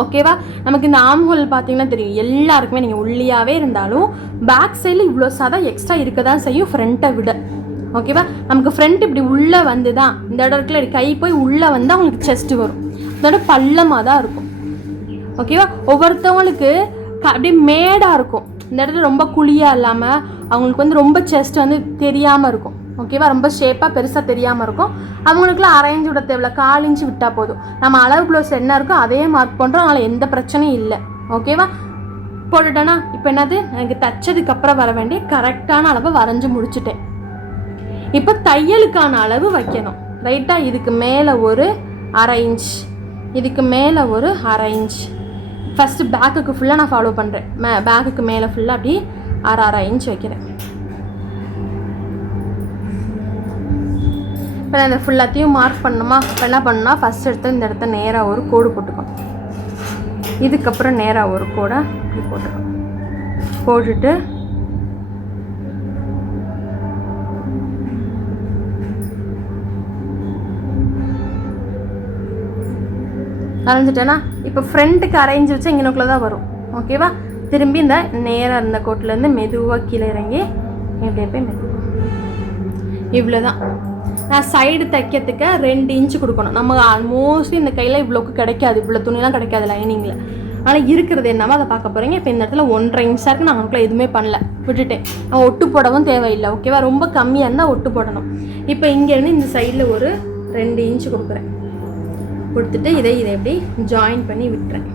ஓகேவா? நமக்கு இந்த ஆம் ஹோல் பார்த்தீங்கன்னா தெரியும், எல்லாருக்குமே நீங்கள் ஒல்லியாகவே இருந்தாலும் பேக் சைடில் இவ்வளோ சதம் எக்ஸ்ட்ரா இருக்க தான் செய்யும் ஃப்ரண்ட்டை விட. ஓகேவா? நமக்கு ஃப்ரண்ட் இப்படி உள்ளே வந்து தான் இந்த இடத்துல கை போய் உள்ளே வந்து அவங்களுக்கு செஸ்ட்டு வரும். இதோட பள்ளமாக தான் இருக்கும். ஓகேவா? ஒவ்வொருத்தவங்களுக்கு அப்படியே மேடாக இருக்கும். இந்த இடத்துல ரொம்ப குழியாக இல்லாமல் அவங்களுக்கு வந்து ரொம்ப செஸ்ட் வந்து தெரியாமல் இருக்கும். ஓகேவா. ரொம்ப ஷேப்பாக பெருசாக தெரியாமல் இருக்கும். அவங்களுக்குலாம் அரை இன்ச்சு விட தேவையில்ல, 1/4 இன்ச்சு விட்டால் போதும். நம்ம அளவு ப்ளவுஸ் என்ன இருக்கோ அதே மார்க் பண்ணுறோம், அதனால் எந்த பிரச்சனையும் இல்லை. ஓகேவா. போட்டுட்டேன்னா இப்போ என்னது, எனக்கு தைச்சதுக்கப்புறம் வர வேண்டிய கரெக்டான அளவை வரைஞ்சி முடிச்சுட்டேன். இப்போ தையலுக்கான அளவு வைக்கணும். ரைட்டாக இதுக்கு மேலே ஒரு அரை இன்ச், இதுக்கு மேலே ஒரு அரை இன்ச். ஃபஸ்ட்டு பேக்குக்கு ஃபுல்லாக நான் ஃபாலோ பண்ணுறேன். பேக்குக்கு மேலே ஃபுல்லாக அப்படி அரை இன்ச் வைக்கிறேன். இப்போ நான் இந்த ஃபுல்லாத்தையும் மார்க் பண்ணணுமா. இப்போ என்ன பண்ணணும்னா ஃபஸ்ட் எடுத்து இந்த இடத்த நேராக ஒரு கோடு போட்டுக்கணும். இதுக்கப்புறம் நேராக ஒரு கோடை இப்படி போட்டுக்கணும். போட்டுட்டு வரைஞ்சிட்டேன்னா இப்போ ஃப்ரண்ட்டுக்கு அரேஞ்ச் வச்சு இங்கனக்குள்ளே தான் வரும். ஓகேவா. திரும்பி இந்த நேராக இருந்த கோட்டிலேருந்து மெதுவாக கீழே இறங்கி எப்படி போய் மெதுவாக இவ்வளோ தான். நான் சைடு தைக்கிறதுக்கு 2 இன்ச்சு கொடுக்கணும். நம்ம ஆல்மோஸ்ட்லி இந்த கையில் இவ்வளோக்கு கிடைக்காது, இவ்வளோ துணிலாம் கிடைக்காது லைனிங்கில். ஆனால் இருக்கிறது என்னமோ அதை பார்க்க போகிறீங்க. இப்போ இந்த இடத்துல 1.5 இன்ச்சாக இருக்குது. நான் அவங்களுக்குள்ள எதுவுமே பண்ணல, விட்டுட்டேன். நான் ஒட்டு போடவும் தேவையில்லை. ஓகேவா. ரொம்ப கம்மியாக இருந்தால் ஒட்டு போடணும். இப்போ இங்கேருந்து இந்த சைடில் ஒரு 2 இன்ச்சு கொடுக்குறேன். கொடுத்துட்டு இதை எப்படி ஜாயின் பண்ணி விட்டுறேன்.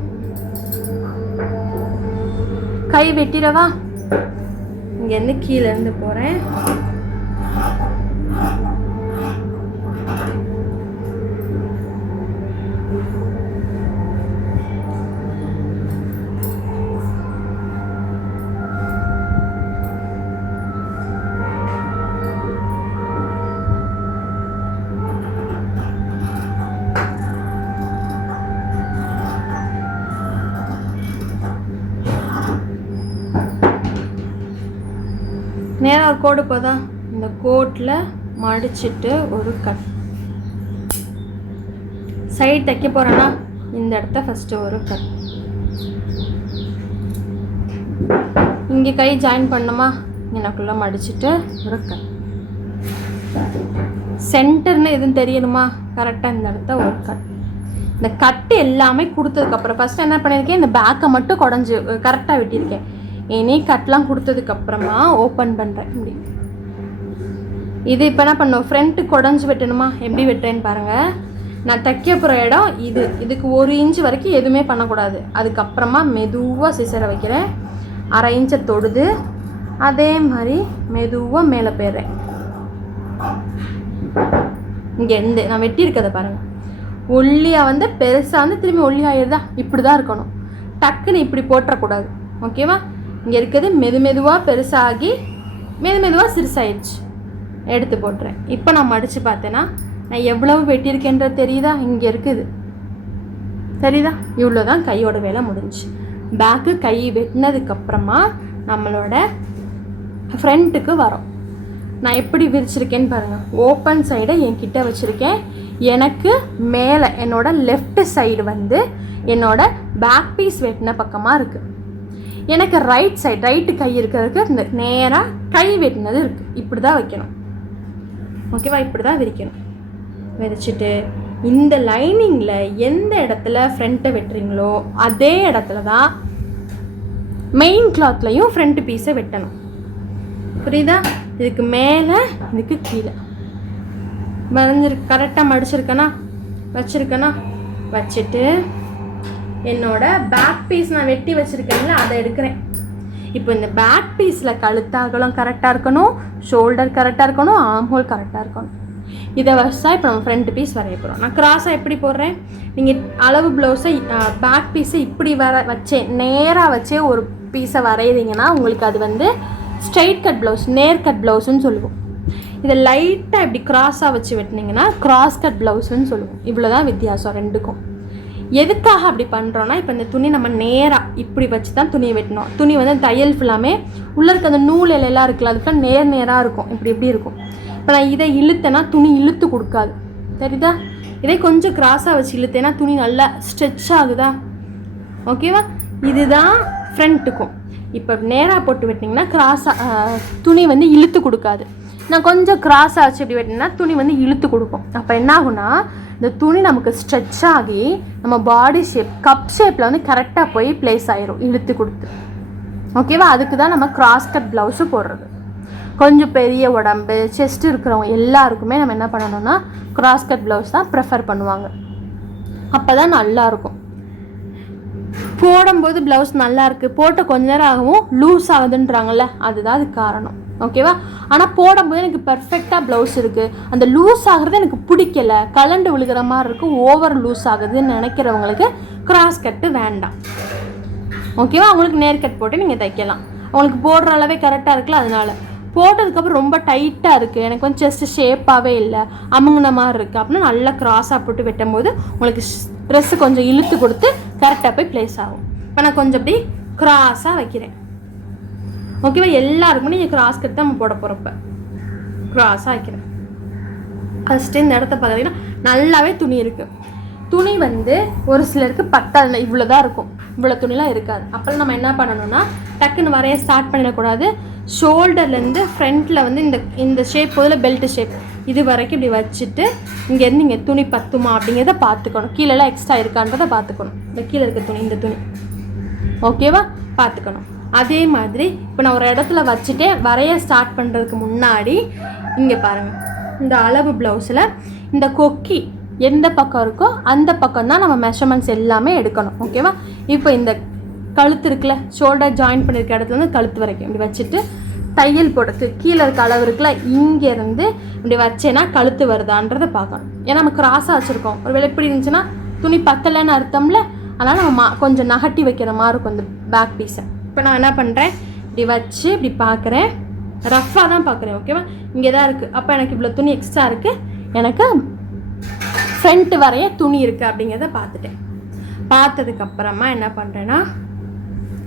கை வெட்டிடவா. இங்கேருந்து கீழேருந்து போகிறேன். நேராக ஒரு கோடு போதா. இந்த கோட்டில் மடிச்சுட்டு ஒரு கட். சைடு தைக்க போகிறேன்னா இந்த இடத்த ஃபஸ்ட்டு ஒரு கட். இங்கே கை ஜாயின் பண்ணுமா, எனக்குள்ளே மடிச்சுட்டு ஒரு கட். சென்டர்னு எதுவும் தெரியணுமா, கரெக்டாக இந்த இடத்த ஒரு கட். இந்த கட்டு எல்லாமே கொடுத்ததுக்கப்புறம் ஃபஸ்ட்டு என்ன பண்ணியிருக்கேன், இந்த பேக்கை மட்டும் குடஞ்சி கரெக்டாக வெட்டியிருக்கேன். இனி கட்லாம் கொடுத்ததுக்கப்புறமா ஓப்பன் பண்ணுறேன் இப்படி. இது இப்போ என்ன பண்ணும், ஃப்ரண்ட்டு குடஞ்சி வெட்டணுமா, எப்படி வெட்டுறேன்னு பாருங்கள். நான் தைக்க போகிற இடம் இது, இதுக்கு 1 இன்ச்சு வரைக்கும் எதுவுமே பண்ணக்கூடாது. அதுக்கப்புறமா மெதுவாக சிசரை வைக்கிறேன். அரை இன்ச்சை தொடுது, அதே மாதிரி மெதுவாக மேலே போயிடுறேன். இங்கேருந்து நான் வெட்டியிருக்கதை பாருங்கள். ஒல்லியாக வந்து பெருசாக வந்து திரும்பி ஒல்லியாகிடுதா, இப்படி தான் இருக்கணும். டக்குன்னு இப்படி போட்டுறக்கூடாது. ஓகேவா. இங்கே இருக்கிறது மெதுவாக பெருசாகி மெதுவாக சிறுசாயிடுச்சு. எடுத்து போட்டுறேன். இப்போ நான் மடித்து பார்த்தேன்னா நான் எவ்வளவு வெட்டியிருக்கேன்றது தெரியுதா, இங்கே இருக்குது தெரியுதா. இவ்வளோ தான் கையோட வேலை முடிஞ்சு. பேக்கு கை வெட்டினதுக்கப்புறமா நம்மளோட ஃப்ரண்ட்டுக்கு வரோம். நான் எப்படி விரிச்சிருக்கேன்னு பாருங்கள். ஓப்பன் சைடை என்கிட்ட வச்சுருக்கேன். எனக்கு மேலே என்னோட லெஃப்ட் சைடு வந்து என்னோட பேக் பீஸ் வெட்டின பக்கமாக இருக்குது. எனக்கு ரைட் சைடு, ரைட்டு கை இருக்கிறதுக்கு இந்த நேராக கை வெட்டினது இருக்குது. இப்படி தான் வைக்கணும். ஓகேவா. இப்படி தான் விரிக்கணும். விரிச்சிட்டு இந்த லைனிங்கில் எந்த இடத்துல ஃப்ரண்ட்டை வெட்டுறீங்களோ அதே இடத்துல தான் மெயின் கிளாத்லையும் ஃப்ரண்ட் பீஸை வெட்டணும். புரியுதா. இதுக்கு மேலே இதுக்கு கீழே வரைஞ்சிருக்கு. கரெக்டாக மடிச்சிருக்கேனா, வச்சுருக்கேனா, வச்சுட்டு என்னோட பேக் பீஸ் நான் வெட்டி வச்சுருக்கேன்ல அதை எடுக்கிறேன். இப்போ இந்த பேக் பீஸில் கழுத்தாகலும் கரெக்டாக இருக்கணும், ஷோல்டர் கரெக்டாக இருக்கணும், ஆர்ம் ஹோல் கரெக்டாக இருக்கணும். இதை வச்சா இப்போ நம்ம ஃப்ரண்ட் பீஸ் வரைய போகிறோம். நான் கிராஸாக எப்படி போடுறேன், நீங்கள் அளவு ப்ளவுஸை பேக் பீஸை இப்படி வச்சேன் நேராக வச்சே ஒரு பீஸை வரையிறீங்கன்னா உங்களுக்கு அது வந்து ஸ்ட்ரைட் கட் ப்ளவுஸ், நேர் கட் ப்ளவுஸுன்னு சொல்லுவோம். இதை லைட்டாக இப்படி கிராஸாக வச்சு வெட்டினீங்கன்னா கிராஸ் கட் ப்ளவுஸுன்னு சொல்லுவோம். இவ்வளோ தான் வித்தியாசம் ரெண்டுக்கும். எதுக்காக அப்படி பண்ணுறோன்னா, இப்போ இந்த துணி நம்ம நேராக இப்படி வச்சு தான் துணியை வெட்டணும். துணி வந்து தையல் ஃபுல்லாமே உள்ளே இருக்க அந்த நூல் எல்லாம் இருக்குல்ல, அது ஃபுல்லாக நேராக இருக்கும், இப்படி இருக்கும். இப்போ நான் இதை இழுத்தேன்னா துணி இழுத்து கொடுக்காது, தெரியுதா. இதே கொஞ்சம் கிராஸாக வச்சு இழுத்தேன்னா துணி நல்லா ஸ்ட்ரெச் ஆகுதா. ஓகேவா. இதுதான் ஃப்ரண்ட்டுக்கும். இப்போ நேராக போட்டு வெட்டினீங்கன்னா கிராஸாக துணி வந்து இழுத்து கொடுக்காது. நான் கொஞ்சம் கிராஸாக வச்சு இப்படி வெட்டினேன்னா துணி வந்து இழுத்து கொடுக்கும். அப்போ என்ன ஆகுனா, இந்த துணி நமக்கு ஸ்ட்ரெச் ஆகி நம்ம பாடி ஷேப் கப் ஷேப்பில் வந்து கரெக்டாக போய் ப்ளேஸ் ஆயிரும் இழுத்து கொடுத்து. ஓகேவா. அதுக்கு தான் நம்ம கிராஸ் கட் ப்ளவுஸு போடுறது. கொஞ்சம் பெரிய உடம்பு செஸ்ட் இருக்கிறவங்க எல்லாருக்குமே நம்ம என்ன பண்ணணும்னா கிராஸ் கட் ப்ளவுஸ் தான் ப்ரிஃபர் பண்ணுவாங்க. அப்போ தான் நல்லாயிருக்கும். போடும்போது ப்ளவுஸ் நல்லா இருக்குது, போட்ட கொஞ்ச நேரம் ஆகவும் லூஸ் ஆகுதுன்றாங்கல்ல, அதுதான் அது காரணம். ஓகேவா? ஆனால் போடும்போது எனக்கு பர்ஃபெக்டாக ப்ளவுஸ் இருக்குது, அந்த லூஸ் ஆகுறது எனக்கு பிடிக்கல, கலண்டு விழுகிற மாதிரி இருக்குது, ஓவர் லூஸ் ஆகுதுன்னு நினைக்கிறவங்களுக்கு கிராஸ் கட்டு வேண்டாம். ஓகேவா? அவங்களுக்கு நேர் கட் போட்டு நீங்கள் தைக்கலாம். அவங்களுக்கு போடுற அளவே கரெக்டாக இருக்குல்ல, அதனால போட்டதுக்கப்புறம் ரொம்ப டைட்டாக இருக்குது, எனக்கு வந்து செஸ்ட்டு ஷேப்பாகவே இல்லை, அமுங்கின மாதிரி இருக்குது அப்படின்னா நல்லா க்ராஸாக போட்டு வெட்டும் போது உங்களுக்கு ட்ரெஸ்ஸு கொஞ்சம் இழுத்து கொடுத்து கரெக்டாக போய் ப்ளேஸ் ஆகும். இப்போ நான் கொஞ்சம் அப்படி க்ராஸாக வைக்கிறேன். ஓகேவா? எல்லாருக்குமே நீங்கள் க்ராஸ் கட் தான் நம்ம போட போகிறப்ப க்ராஸாக வைக்கிறேன். ஃபஸ்ட்டு இந்த இடத்த பார்த்தீங்கன்னா நல்லாவே துணி இருக்குது. துணி வந்து ஒரு சிலருக்கு பத்தாது, இவ்வளோ தான் இருக்கும், இவ்வளோ துணிலாம் இருக்காது. அப்போல்லாம் நம்ம என்ன பண்ணணும்னா டக்குன்னு வரைய ஸ்டார்ட் பண்ணிடக்கூடாது. ஷோல்டர்லேருந்து ஃப்ரண்ட்டில் வந்து இந்த ஷேப் போதில் பெல்ட்டு ஷேப் இது வரைக்கும் இப்படி வச்சுட்டு இங்கேருந்து இங்கே துணி பத்துமா அப்படிங்கிறத பார்த்துக்கணும். கீழெல்லாம் எக்ஸ்ட்ரா இருக்கான்றதை பார்த்துக்கணும். இந்த கீழே இருக்க துணி, இந்த துணி ஓகேவா பார்த்துக்கணும். அதே மாதிரி இப்போ நான் ஒரு இடத்துல வச்சுட்டு வரைய ஸ்டார்ட் பண்ணுறதுக்கு முன்னாடி இங்கே பாருங்கள், இந்த அளவு ப்ளவுஸில் இந்த கொக்கி எந்த பக்கம் இருக்கோ அந்த பக்கம் தான் நம்ம மெஷர்மெண்ட்ஸ் எல்லாமே எடுக்கணும். ஓகேவா? இப்போ இந்த கழுத்து இருக்குல்ல, ஷோல்டர் ஜாயின் பண்ணியிருக்க இடத்துல வந்து கழுத்து வரைக்கும் இப்படி வச்சுட்டு தையல் போடுறது கீழே இருக்க அளவு இருக்குல்ல, இங்கேருந்து இப்படி வச்சேன்னா கழுத்து வருதான்றதை பார்க்கணும். ஏன்னா நம்ம கிராஸாக வச்சுருக்கோம், ஒரு வேளை எப்படி இருந்துச்சுன்னா துணி பத்தலைன்னு அர்த்தம்ல, அதனால் நம்ம கொஞ்சம் நகட்டி வைக்கிற மாதிரி இருக்கும் இந்த பேக் பீஸை. இப்போ நான் என்ன பண்ணுறேன், இப்படி வச்சு இப்படி பார்க்குறேன், ரஃப்பாக தான் பார்க்குறேன். ஓகேவா? இங்கே தான் இருக்குது. அப்போ எனக்கு இவ்வளோ துணி எக்ஸ்ட்ரா இருக்குது, எனக்கு ஃப்ரண்ட் வரைய துணி இருக்குது அப்படிங்கிறத பார்த்துட்டேன். பார்த்ததுக்கப்புறமா என்ன பண்ணுறேன்னா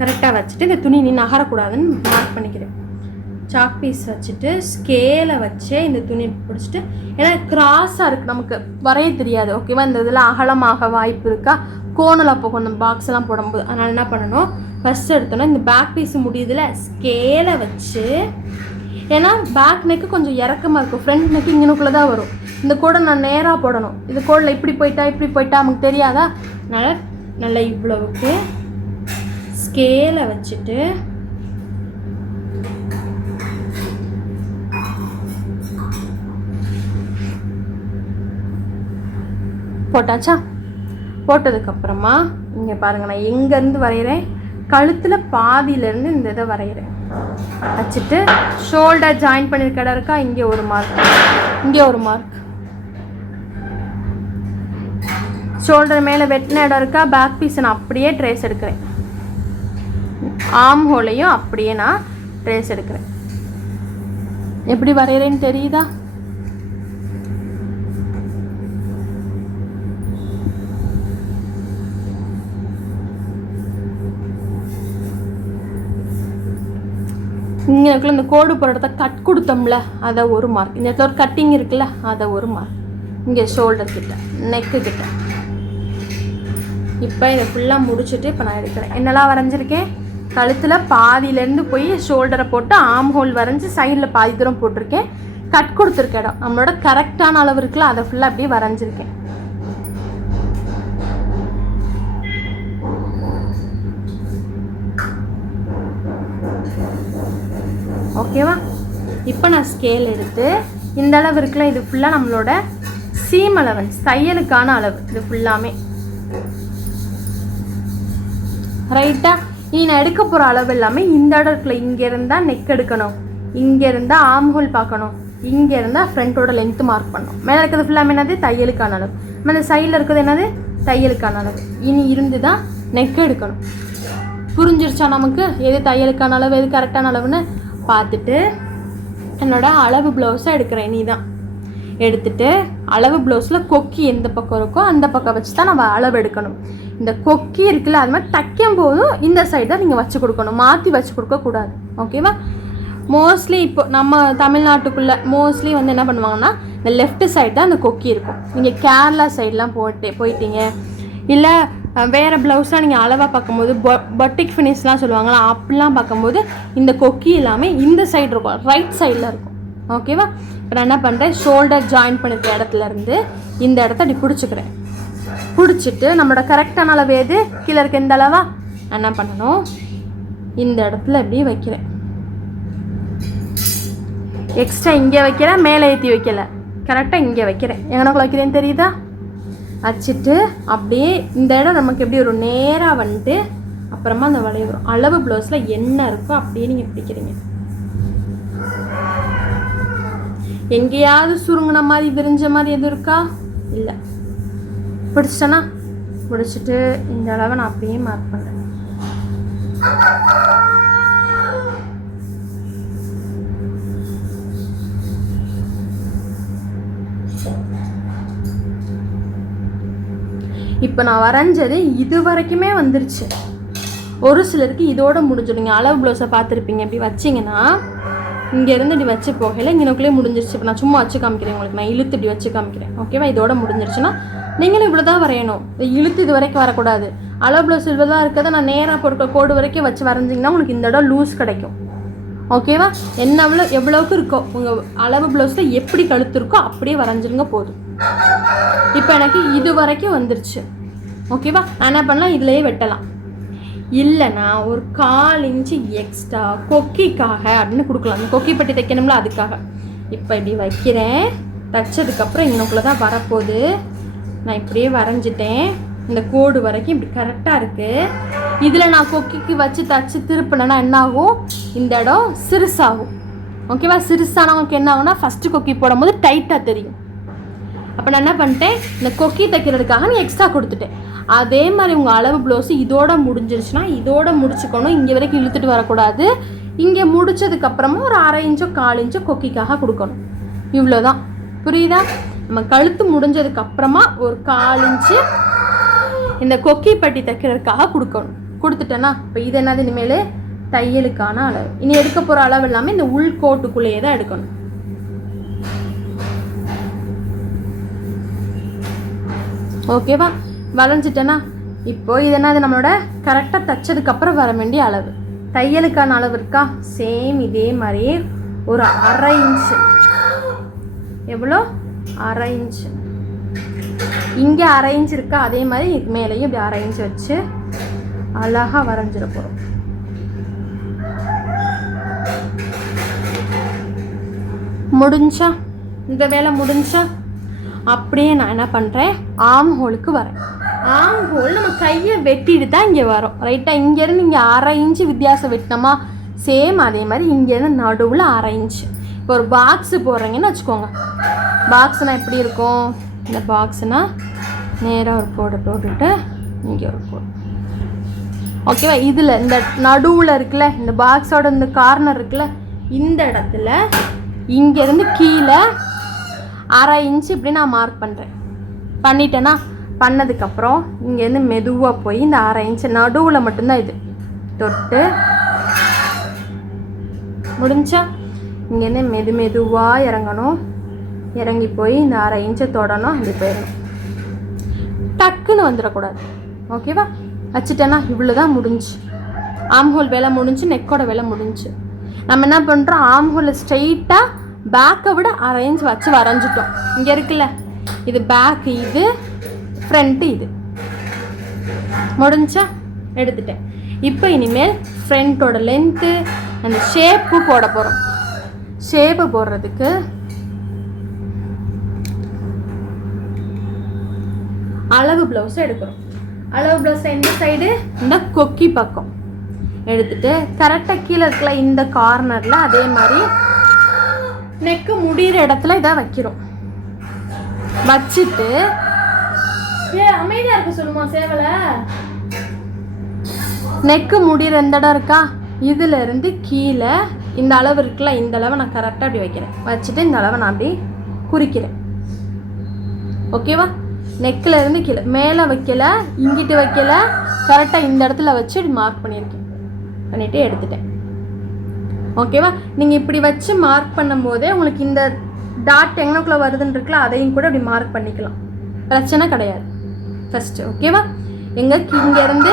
கரெக்டாக வச்சுட்டு இந்த துணி நீ நகரக்கூடாதுன்னு மார்க் பண்ணிக்கிறேன். சாக் பீஸ் வச்சுட்டு ஸ்கேலை வச்சு இந்த துணி பிடிச்சிட்டு, ஏன்னா கிராஸாக இருக்குது நமக்கு வரைய தெரியாது. ஓகேவா? இந்த இதில் அகலமாக வாய்ப்பு இருக்கா, கோணில் போகும் இந்த பாக்ஸ்லாம் போடும்போது. அதனால் என்ன பண்ணணும், ஃபஸ்ட் எடுத்தோன்னா இந்த பேக் பீஸ் முடியுதுல, ஸ்கேலை வச்சு, ஏன்னா பேக் நெக்கு கொஞ்சம் இறக்கமாக இருக்கும், ஃப்ரண்ட் நெக்கு இங்கனுக்குள்ளே தான் வரும். இந்த கோடை நான் நேராக போடணும், இந்த கோடில் இப்படி போயிட்டா நமக்கு தெரியாதா, அதனால் நல்லா இவ்வளவுக்கு ஸ்கேலை வச்சுட்டு போட்டாச்சா? போட்டதுக்கப்புறமா இங்கே பாருங்கள், நான் எங்கேருந்து வரைகிறேன், கழுத்தில் பாதியிலேருந்து இந்த இதை வரைகிறேன். வச்சுட்டு ஷோல்டர் ஜாயின் பண்ணியிருக்க இடம் இருக்கா, இங்கே ஒரு மார்க், இங்கே ஒரு மார்க், ஷோல்டர் மேலே வெட்டின இடம் இருக்கா, பேக் பீஸை நான் அப்படியே ட்ரேஸ் எடுக்கிறேன், ஆம் ஹோலையும் அப்படியே நான் ட்ரேஸ் எடுக்கிறேன். எப்படி வரைகிறேன்னு தெரியுதா? இங்கே இருக்குல்ல, இந்த கோடு போகிற இடத்த கட் கொடுத்தோம்ல, அதை ஒரு மார்க், இந்த இடத்துல ஒரு கட்டிங் இருக்குல்ல, அதை ஒரு மார்க், இங்கே ஷோல்டர் கிட்ட நெக்கு கிட்ட. இப்போ இதை ஃபுல்லாக முடிச்சுட்டு இப்போ நான் எடுக்கிறேன். என்னெல்லாம் வரைஞ்சிருக்கேன், கழுத்தில் பாதியிலேருந்து போய் ஷோல்டரை போட்டு ஆம் ஹோல் வரைஞ்சி சைடில் பாதி தூரம் போட்டிருக்கேன், கட் கொடுத்துருக்க இடம் நம்மளோட கரெக்டான அளவு இருக்குல்ல, அதை ஃபுல்லாக அப்படியே வரைஞ்சிருக்கேன். ஓகேவா? இப்போ நான் ஸ்கேல் எடுத்து இந்த அளவு இருக்குல்ல, இது ஃபுல்லாக நம்மளோட சீம் அலவன்ஸ், தையலுக்கான அளவு இது ஃபுல்லாமே. ரைட்டா? நீ நான் எடுக்க போகிற அளவு எல்லாமே இந்த இடம் இருக்குல்ல, இங்கே இருந்தால் நெக் எடுக்கணும், இங்கே இருந்தால் ஆம் ஹோல் பார்க்கணும், இங்கே இருந்தால் ஃப்ரண்ட்டோட லென்த்து மார்க் பண்ணணும். மேலே இருக்கிறது ஃபுல்லாமே என்னது, தையலுக்கான அளவு. மேலே சைடில் இருக்கிறது என்னது, தையலுக்கான அளவு. இனி இருந்து தான் நெக் எடுக்கணும். புரிஞ்சிருச்சா நமக்கு எது தையலுக்கான அளவு எது கரெக்டான அளவுன்னு பார்த்துட்டு என்னோடய அளவு ப்ளவுஸை எடுக்கிறேன். நீ தான் எடுத்துகிட்டு அளவு ப்ளவுஸில் கொக்கி எந்த பக்கம் இருக்கோ அந்த பக்கம் வச்சு தான் நம்ம அளவு எடுக்கணும். இந்த கொக்கி இருக்குல்ல, அது மாதிரி தைக்கும் போதும் இந்த சைடு தான் நீங்கள் வச்சு கொடுக்கணும், மாற்றி வச்சு கொடுக்கக்கூடாது. ஓகேவா? மோஸ்ட்லி இப்போ நம்ம தமிழ்நாட்டுக்குள்ளே மோஸ்ட்லி வந்து என்ன பண்ணுவாங்கன்னா இந்த லெஃப்ட் சைடு தான் அந்த கொக்கி இருக்கும். நீங்கள் கேரளா சைட்லாம் போயிட்டீங்க, இல்லை வேறு ப்ளவுஸ்லாம் நீங்கள் அளவாக பார்க்கும்போது பட்டிக் ஃபினிஷ்லாம் சொல்லுவாங்களா, அப்படிலாம் பார்க்கும்போது இந்த கொக்கி எல்லாமே இந்த சைடு இருக்கும், ரைட் சைடில் இருக்கும். ஓகேவா? இப்போ நான் என்ன பண்ணுறேன், ஷோல்டர் ஜாயின் பண்ணிருக்க இடத்துலேருந்து இந்த இடத்த அப்படி பிடிச்சிக்கிறேன். பிடிச்சிட்டு நம்மளோட கரெக்டான அளவு எது, கீழே இருக்க இந்த அளவா, என்ன பண்ணணும், இந்த இடத்துல இப்படி வைக்கிறேன். எக்ஸ்ட்ரா இங்கே வைக்கிறேன், மேலே ஏற்றி வைக்கல, கரெக்டாக இங்கே வைக்கிறேன். எங்கனக்குள்ள வைக்கிறேன்னு தெரியுதா? வச்சுட்டு அப்படியே இந்த இடம் நமக்கு எப்படி ஒரு நேராக வந்துட்டு அப்புறமா அந்த வளைவு வரும். அளவு ப்ளவுஸில் என்ன இருக்கோ அப்படியே நீங்கள் பிடிக்கிறீங்க. எங்கேயாவது சுருங்கின மாதிரி விரிஞ்ச மாதிரி எதுவும் இருக்கா? இல்லை. பிடிச்சிட்டேன்னா பிடிச்சிட்டு இந்த அளவை நான் அப்படியே மார்க் பண்ணுறேன். இப்போ நான் வரைஞ்சது இது வரைக்குமே வந்துருச்சு. ஒரு சிலருக்கு இதோட முடிஞ்சிடுங்க. அளவு ப்ளவுஸை பார்த்துருப்பீங்க, இப்படி வச்சிங்கன்னா இங்கேருந்து இப்படி வச்சு போகல இங்கனக்குள்ளே முடிஞ்சிருச்சு. இப்போ நான் சும்மா வச்சு காமிக்கிறேன் உங்களுக்கு, நான் இழுத்து இப்படி வச்சு காமிக்கிறேன். ஓகேவா? இதோட முடிஞ்சிருச்சுன்னா நீங்களும் இவ்வளோ தான் வரையணும். இழுத்து இது வரைக்கும் வரக்கூடாது. அளவு ப்ளவுஸ் இவ்வளோ தான் இருக்கிறத நான் நேராக பொருட்க கோடு வரைக்கும் வச்சு வரைஞ்சிங்கன்னா உங்களுக்கு இந்த இடம் லூஸ் கிடைக்கும். ஓகேவா? என்ன எவ்வளோக்கு இருக்கோ உங்கள் அளவு ப்ளவுஸில் எப்படி கழுத்து இருக்கோ அப்படியே வரைஞ்சிருங்க போதும். இப்போ எனக்கு இது வரைக்கும் வந்துருச்சு. ஓகேவா? நான் என்ன பண்ணலாம், இதுலேயே வெட்டலாம். இல்லைன்னா ஒரு 1/4 இன்ச்சு எக்ஸ்ட்ரா கொக்கிக்காக அப்படின்னு கொடுக்கலாம். அந்த கொக்கி பட்டி தைக்கணும்ல, அதுக்காக. இப்போ இப்படி வைக்கிறேன். தைச்சதுக்கப்புறம் இன்னொக்குள்ள தான் வரப்போகுது. நான் இப்படியே வரைஞ்சிட்டேன். இந்த கோடு வரைக்கும் இப்படி கரெக்டாக இருக்குது. இதில் நான் கொக்கிக்கு வச்சு தச்சு திருப்பினேன்னா என்ன ஆகும், இந்த இடம் சிறுசாகும். ஓகேவா? சிறுசானவங்களுக்கு என்ன ஆகும்னா ஃபஸ்ட்டு கொக்கி போடும்போது டைட்டாக தெரியும். அப்போ நான் என்ன பண்ணிட்டேன், இந்த கொக்கி தைக்கிறதுக்காக நான் எக்ஸ்ட்ரா கொடுத்துட்டேன். அதே மாதிரி உங்கள் அளவு ப்ளவுஸு இதோட முடிஞ்சிருச்சுன்னா இதோட முடிச்சுக்கணும். இங்கே வரைக்கும் இழுத்துட்டு வரக்கூடாது. இங்கே முடித்ததுக்கப்புறமா ஒரு 1/2 இன்ச்சோ 1/4 இன்ச்சோ கொக்கிக்காக கொடுக்கணும். இவ்வளோதான். புரியுதா? நம்ம கழுத்து முடிஞ்சதுக்கப்புறமா ஒரு 1/4 இன்ச்சு இந்த கொக்கி பட்டி தைக்கிறதுக்காக கொடுக்கணும். கொடுத்துட்டேன்னா இப்போ இது என்னது, இனிமேல் தையலுக்கான அளவு. இனி எடுக்க போகிற அளவு எல்லாமே இந்த உள்கோட்டுக்குள்ளேயே தான் எடுக்கணும். ஓகேவா? வளைஞ்சிட்டேன்னா இப்போ இது என்னது, நம்மளோட கரெக்டாக தைச்சதுக்கப்புறம் வர வேண்டிய அளவு. தையலுக்கான அளவு இருக்கா? சேம் இதே மாதிரியே ஒரு 1/2 இன்ச்சு. எவ்வளோ? 1/2 இன்ச்சு. இங்கே 1/2 இன்ச்சு இருக்கா? அதே மாதிரி இதுக்கு மேலேயும் இப்படி 1/2 இன்ச்சு வச்சு அழகாக வரைஞ்சிட போகிறோம். முடிஞ்சா இந்த வேலை முடிஞ்சா அப்படியே நான் என்ன பண்ணுறேன், ஆம் ஹோலுக்கு வரேன். ஆம் ஹோல் நம்ம கையை வெட்டிட்டு தான் இங்கே வரோம். ரைட்டாக இங்கேருந்து இங்கே 1/2 இன்ச்சு வித்தியாசம் வெட்டினோமா, சேம் அதே மாதிரி இங்கேருந்து நடுவில் 1/2 இன்ச்சு. இப்போ ஒரு பாக்ஸு போடுறீங்கன்னு வச்சுக்கோங்க. பாக்ஸ்னால் எப்படி இருக்கும், இந்த பாக்ஸுனால் நேராக ஒரு கோடு போட்டுட்டு இங்கே ஒரு கோடு. ஓகேவா? இதில் இந்த நடுவில் இருக்குல்ல, இந்த பாக்ஸோட இந்த கார்னர் இருக்குல்ல, இந்த இடத்துல இங்கேருந்து கீழே 1/2 இன்ச்சு இப்படி நான் மார்க் பண்ணுறேன். பண்ணிட்டேன்னா பண்ணதுக்கப்புறம் இங்கேருந்து மெதுவாக போய் இந்த 1/2 இன்ச்சு நடுவில் மட்டும்தான் இது தொட்டு முடிஞ்சா இங்கேருந்து மெதுவாக இறங்கணும். இறங்கி போய் இந்த 1/2 இன்ச்சை தொடணும். அப்படி போயிடணும். டக்குன்னு வந்துடக்கூடாது. ஓகேவா? வச்சுட்டேன்னா இவ்வளோ தான் முடிஞ்சு. ஆம்ஹோல் வேலை முடிஞ்சு, நெக்கோட வேலை முடிஞ்சு. நம்ம என்ன பண்ணுறோம், ஆம்ஹோலை ஸ்ட்ரெயிட்டாக பேக்கை விட 1/2 இன்ச் வச்சு வரைஞ்சிட்டோம். இங்கே இருக்குல்ல, இது பேக்கு, இது ஃப்ரண்ட்டு, இது முடிஞ்சா எடுத்துட்டேன். இப்போ இனிமேல் ஃப்ரண்ட்டோட லென்த்து அந்த ஷேப்பு போட போகிறோம். ஷேப்பு போடுறதுக்கு அளவு ப்ளவுஸை எடுக்கிறோம். அளவு ப்ளவுஸை எந்த சைடு, இந்த கொக்கி பக்கம் எடுத்துட்டு கரெக்டாக கீழே இருக்கல இந்த கார்னரில் அதே மாதிரி நெக்கு முடிகிற இடத்துல இதை வைக்கிறோம். வச்சுட்டு அமைதியாக இருக்க சொல்லுமா சேவலை. நெக்கு முடிகிற எந்த இடம் இருக்கா, இதில் இருந்து கீழே இந்த அளவு இருக்குல்ல, இந்த அளவை நான் கரெக்டாக அப்படி வைக்கிறேன். வச்சுட்டு இந்த அளவை நான் அப்படி குறிக்கிறேன். ஓகேவா? நெக்கில் இருந்து கீழே மேலே வைக்கல, இங்கிட்டு வைக்கல, கரெக்டாக இந்த இடத்துல வச்சு இப்படி மார்க் பண்ணியிருக்கேன். பண்ணிவிட்டு எடுத்துட்டேன். ஓகேவா? நீங்கள் இப்படி வச்சு மார்க் பண்ணும்போதே உங்களுக்கு இந்த டாட் எங்கனக்குள்ளே வருதுன்னு இருக்குல்ல, அதையும் கூட இப்படி மார்க் பண்ணிக்கலாம். பிரச்சனை கிடையாது. ஃபஸ்ட்டு ஓகேவா? இங்கேருந்து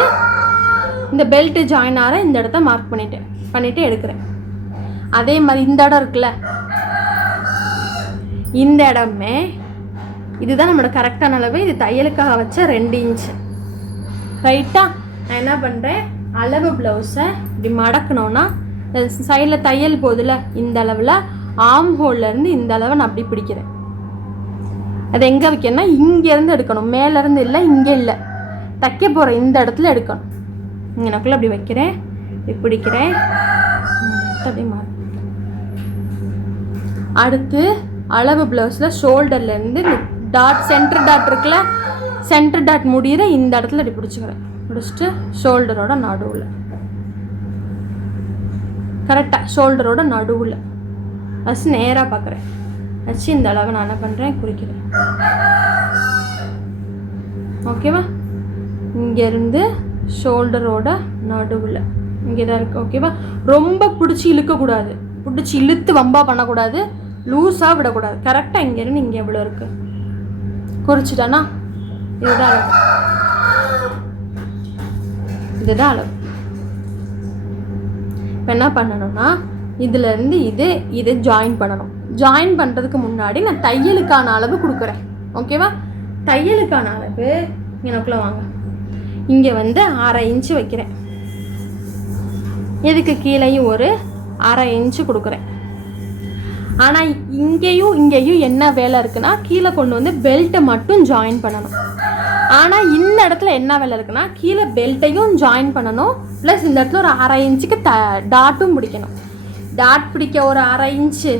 இந்த பெல்ட்டு ஜாயின் ஆகிற இந்த இடத்த மார்க் பண்ணிவிட்டு எடுக்கிறேன். அதே மாதிரி இந்த இடம் இருக்குல்ல, இந்த இடமே இதுதான் நம்மளோட கரெக்டான அளவு. இது தையலுக்காக வச்ச 2 இன்ச்சு. ரைட்டாக நான் என்ன பண்ணுறேன், அளவு ப்ளவுஸை இப்படி மடக்கணுன்னா சைடில் தையல் போதில் இந்த அளவில் ஆம் ஹோல்லேருந்து இந்த அளவை நான் அப்படி பிடிக்கிறேன். அது எங்கே வைக்கணும்னா இங்கேருந்து எடுக்கணும், மேலேருந்து இல்லை, இங்கே இல்லை, தைக்க போகிற இந்த இடத்துல எடுக்கணும். எனக்குள்ளே அப்படி வைக்கிறேன், இப்படி பிடிக்கிறேன், அப்படி மாறி. அடுத்து அளவு ப்ளவுஸில் ஷோல்டர்லேருந்து இந்த டாட் சென்டர் டாட் இருக்குல்ல, சென்டர் டாட் முடிகிற இந்த இடத்துல அப்படி பிடிச்சிக்கிறேன். பிடிச்சிட்டு ஷோல்டரோட நடுவில், கரெக்டாக ஷோல்டரோட நடுவில் ஃபஸ்ட் நேராக பார்க்குறேன். வச்சு இந்த அளவை நான் என்ன பண்ணுறேன், குறிக்கிறேன். ஓகேவா? இங்கேருந்து ஷோல்டரோட நடுவில் இங்கே தான் இருக்குது. ஓகேவா? ரொம்ப பிடிச்சி இழுக்கக்கூடாது, பிடிச்சி இழுத்து வம்பா பண்ணக்கூடாது, லூஸாக விடக்கூடாது. கரெக்டாக இங்கேருந்து இங்கே எவ்வளோ இருக்குது குறிச்சிட்டானா, இதுதான் அளவு, இதுதான் அளவு. இப்போ என்ன பண்ணணும்னா இதுலேருந்து இது ஜாயின் பண்ணணும். ஜாயின் பண்ணுறதுக்கு முன்னாடி நான் தையலுக்கான அளவு கொடுக்குறேன். ஓகேவா? தையலுக்கான அளவு எனக்குள்ளே வாங்க, இங்கே வந்து 1/2 இன்ச்சு வைக்கிறேன். இதுக்கு கீழேயும் ஒரு 1/2 இன்ச்சு கொடுக்குறேன். ஆனால் இங்கேயும் என்ன வேலை இருக்குன்னா, கீழே கொண்டு வந்து பெல்ட்டை மட்டும் ஜாயின் பண்ணணும். ஆனால் இந்த இடத்துல என்ன வேலை இருக்குன்னா, கீழே பெல்ட்டையும் ஜாயின் பண்ணணும், ப்ளஸ் இந்த இடத்துல ஒரு 1/2 இன்ச்சுக்கு டாட்டும் பிடிக்கணும். டாட் பிடிக்க ஒரு 1/2 இன்ச்சு,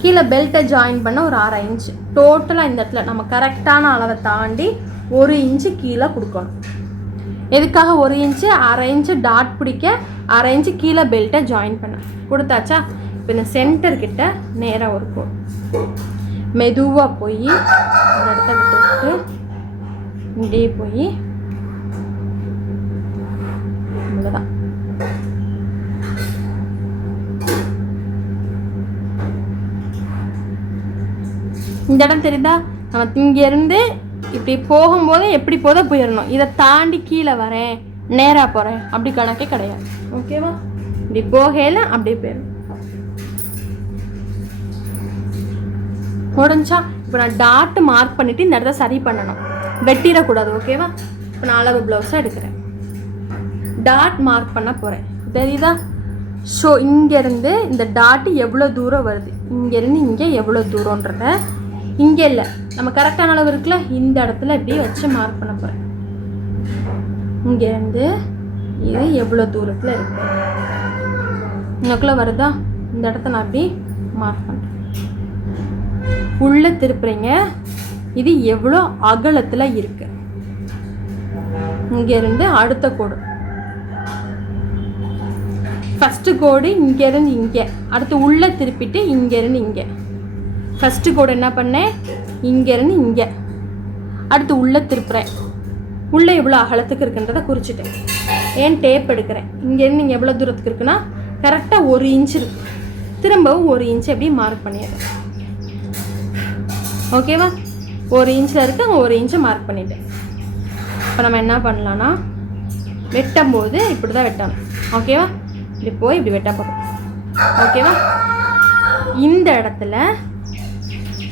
கீழே பெல்ட்டை ஜாயின் பண்ண ஒரு 1/2 இன்ச்சு. டோட்டலாக இந்த இடத்துல நம்ம கரெக்டான அளவை தாண்டி 1 இன்ச்சு கீழே கொடுக்கணும். எதுக்காக 1 இன்ச்சு? 1/2 இன்ச்சு டாட் பிடிக்க, 1/2 இன்ச்சு கீழே பெல்ட்டை ஜாயின் பண்ண கொடுத்தாச்சா. இப்போ இந்த சென்டர்கிட்ட நேராக ஒரு கோடு மெதுவாக போய் இந்த இடத்த தொட்டு இப்படியே போய் இவ்வளோதான். இந்த இடம் தெரியுதா? நம்ம இங்கேருந்து இப்படி போகும்போது எப்படி போதோ போயிடணும். இதை தாண்டி கீழே வரேன், நேராக போகிறேன், அப்படி கணக்கே கிடையாது. ஓகேவா? இப்படி போகையில் அப்படியே போயிடும். முடிஞ்சா இப்போ நான் டாட்டு மார்க் பண்ணிவிட்டு இந்த இடத்த சரி பண்ணணும், வெட்டிடக்கூடாது. ஓகேவா? இப்போ நான் அளவு ப்ளவுஸாக எடுக்கிறேன், டாட் மார்க் பண்ண போகிறேன். தெரியுதா? ஸோ இங்கேருந்து இந்த டாட்டு எவ்வளோ தூரம் வருது, இங்கேருந்து இங்கே எவ்வளோ தூரன்றத, இங்கே இல்லை நம்ம கரெக்டான அளவு இருக்குல்ல, இந்த இடத்துல இப்படி வச்சு மார்க் பண்ண போகிறேன். இங்கேருந்து இது எவ்வளோ தூரத்தில் இருக்கு, இன்னக்குள்ளே வருதா? இந்த இடத்த நான் அப்படி மார்க் பண்ணுறேன். உள்ளே திருப்புறீங்க, இது எவ்வளோ அகலத்தில் இருக்கு. இங்கேருந்து அடுத்த கோடு, ஃபஸ்ட்டு கோடு இங்கேருந்து இங்கே, அடுத்து உள்ளே திருப்பிட்டு இங்கேருந்து இங்கே. ஃபஸ்ட்டு கோடு என்ன பண்ணேன், இங்கேருந்து இங்கே, அடுத்து உள்ளே திருப்புறேன். உள்ளே எவ்வளோ அகலத்துக்கு இருக்குன்றதை குறிச்சிட்டேன். ஏன் டேப் எடுக்கிறேன், இங்கேருந்து இங்கே எவ்வளோ தூரத்துக்கு இருக்குன்னா கரெக்டாக 1 இன்ச்சு இருக்குது. திரும்பவும் 1 இன்ச்சு எப்படி மார்க் பண்ணிடுறேன். ஓகேவா? 1 இன்ச்சில் இருக்குது, அங்கே 1 இன்ச்சை மார்க் பண்ணிட்டேன். இப்போ நம்ம என்ன பண்ணலான்னா, வெட்டும் போது இப்படி தான் வெட்டணும். ஓகேவா? இப்படி போய் இப்படி வெட்ட போகிறோம். ஓகேவா? இந்த இடத்துல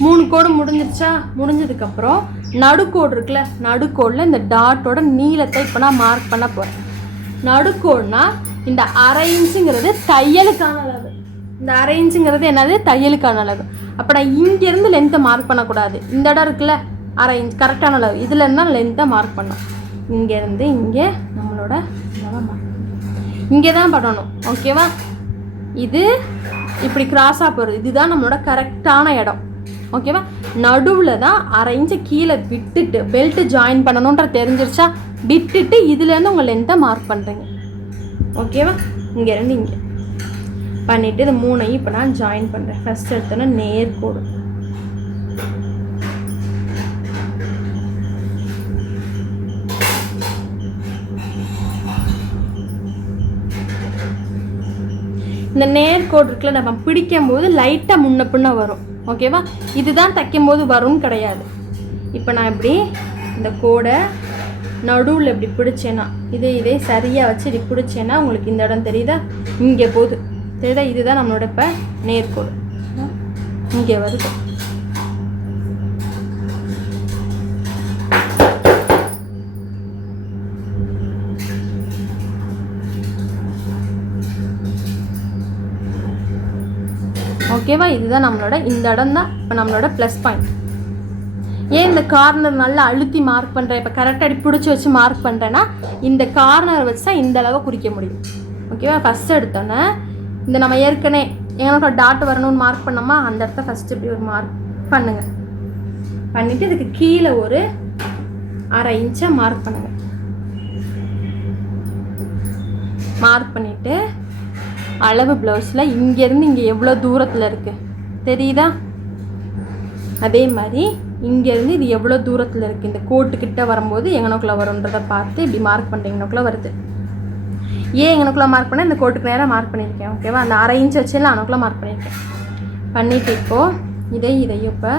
3 கோடு முடிஞ்சிருச்சா? முடிஞ்சதுக்கப்புறம் நடுக்கோடு இருக்குல்ல, நடுக்கோடில் இந்த டாட்டோட நீளத்தை இப்போ நான் மார்க் பண்ண போகிறேன். நடுக்கோடுனா இந்த 1/2 இன்ச்சுங்கிறது தையலுக்கான அளவு. இந்த 1/2 இன்ச்சுங்கிறது என்னது? தையலுக்கான அளவு. அப்போ நான் இங்கேருந்து லென்த்தை மார்க் பண்ணக்கூடாது. இந்த இடம் இருக்குல்ல 1/2 இன்ச் கரெக்டான அளவு, இதில் இருந்தால் லென்த்தை மார்க் பண்ணோம். இங்கேருந்து இங்கே நம்மளோட இங்கே தான் பண்ணணும். ஓகேவா? இது இப்படி கிராஸாக போகிறது, இதுதான் நம்மளோட கரெக்டான இடம். ஓகேவா? நடுவில் தான் 1/2 இன்ச்சை கீழே விட்டுட்டு பெல்ட்டு ஜாயின் பண்ணணுன்ற தெரிஞ்சிருச்சா, விட்டுட்டு இதுலேருந்து உங்கள் லென்த்தை மார்க் பண்ணுறீங்க. ஓகேவா? இங்கேருந்து இங்கே பண்ணிவிட்டு இந்த 3ஐயும் இப்போ நான் ஜாயின் பண்ணுறேன். ஃபஸ்ட் எடுத்தோன்னா நேர்கோடு, இந்த நேர்கோடு இருக்குல்ல, நம்ம பிடிக்கும் போது லைட்டாக முன்ன பின்ன வரும். ஓகேவா? இதுதான் தைக்கும் போது வரும்னு கிடையாது. இப்போ நான் இப்படி இந்த கோடை நடுவில் இப்படி பிடிச்சேன்னா, இதே சரியாக வச்சு இப்படி பிடிச்சேன்னா உங்களுக்கு இந்த இடம் தெரியுதா? இங்கே போகுது தெரியுதா? இதுதான் நம்மளோட இப்போ நேர்கோடு இங்கே வருது. ஓகேவா? இதுதான் நம்மளோட இந்த இடம் தான் இப்போ நம்மளோட ப்ளஸ் பாயிண்ட். ஏன் இந்த கார்னர் நல்லா அழுத்தி மார்க் பண்ணுறேன், இப்போ கரெக்டாக அடி பிடிச்சி வச்சு மார்க் பண்ணுறேன்னா இந்த கார்னரை வச்சு தான் இந்த அளவை குறிக்க முடியும். ஓகேவா? ஃபஸ்ட்டு எடுத்தோன்னே இந்த நம்ம ஏற்கனவே எனக்கு டாட் வரணும்னு மார்க் பண்ணோமா, அந்த இடத்த ஃபஸ்ட்டு இப்படி ஒரு மார்க் பண்ணுங்கள். பண்ணிவிட்டு இதுக்கு கீழே ஒரு 1/2 இன்ச்சை மார்க் பண்ணுங்கள். மார்க் பண்ணிவிட்டு அளவு ப்ளவுஸில் இங்கேருந்து இங்கே எவ்வளோ தூரத்தில் இருக்குது தெரியுதா? அதே மாதிரி இங்கேருந்து இது எவ்வளோ தூரத்தில் இருக்குது, இந்த கோட்டுக்கிட்ட வரும்போது எங்கனக்குள்ளே வரும்ன்றதை பார்த்து இப்படி மார்க் பண்ணுறீங்கனக்குள்ளே வருது. ஏன் எங்கனக்குள்ளே மார்க் பண்ணேன், இந்த கோட்டுக்கு நேராக மார்க் பண்ணியிருக்கேன். ஓகேவா? அந்த 1/2 இன்ச் வச்சுலாம் அனுக்குள்ளே மார்க் பண்ணியிருக்கேன். பண்ணிவிட்டு இப்போது இதையும் இப்போ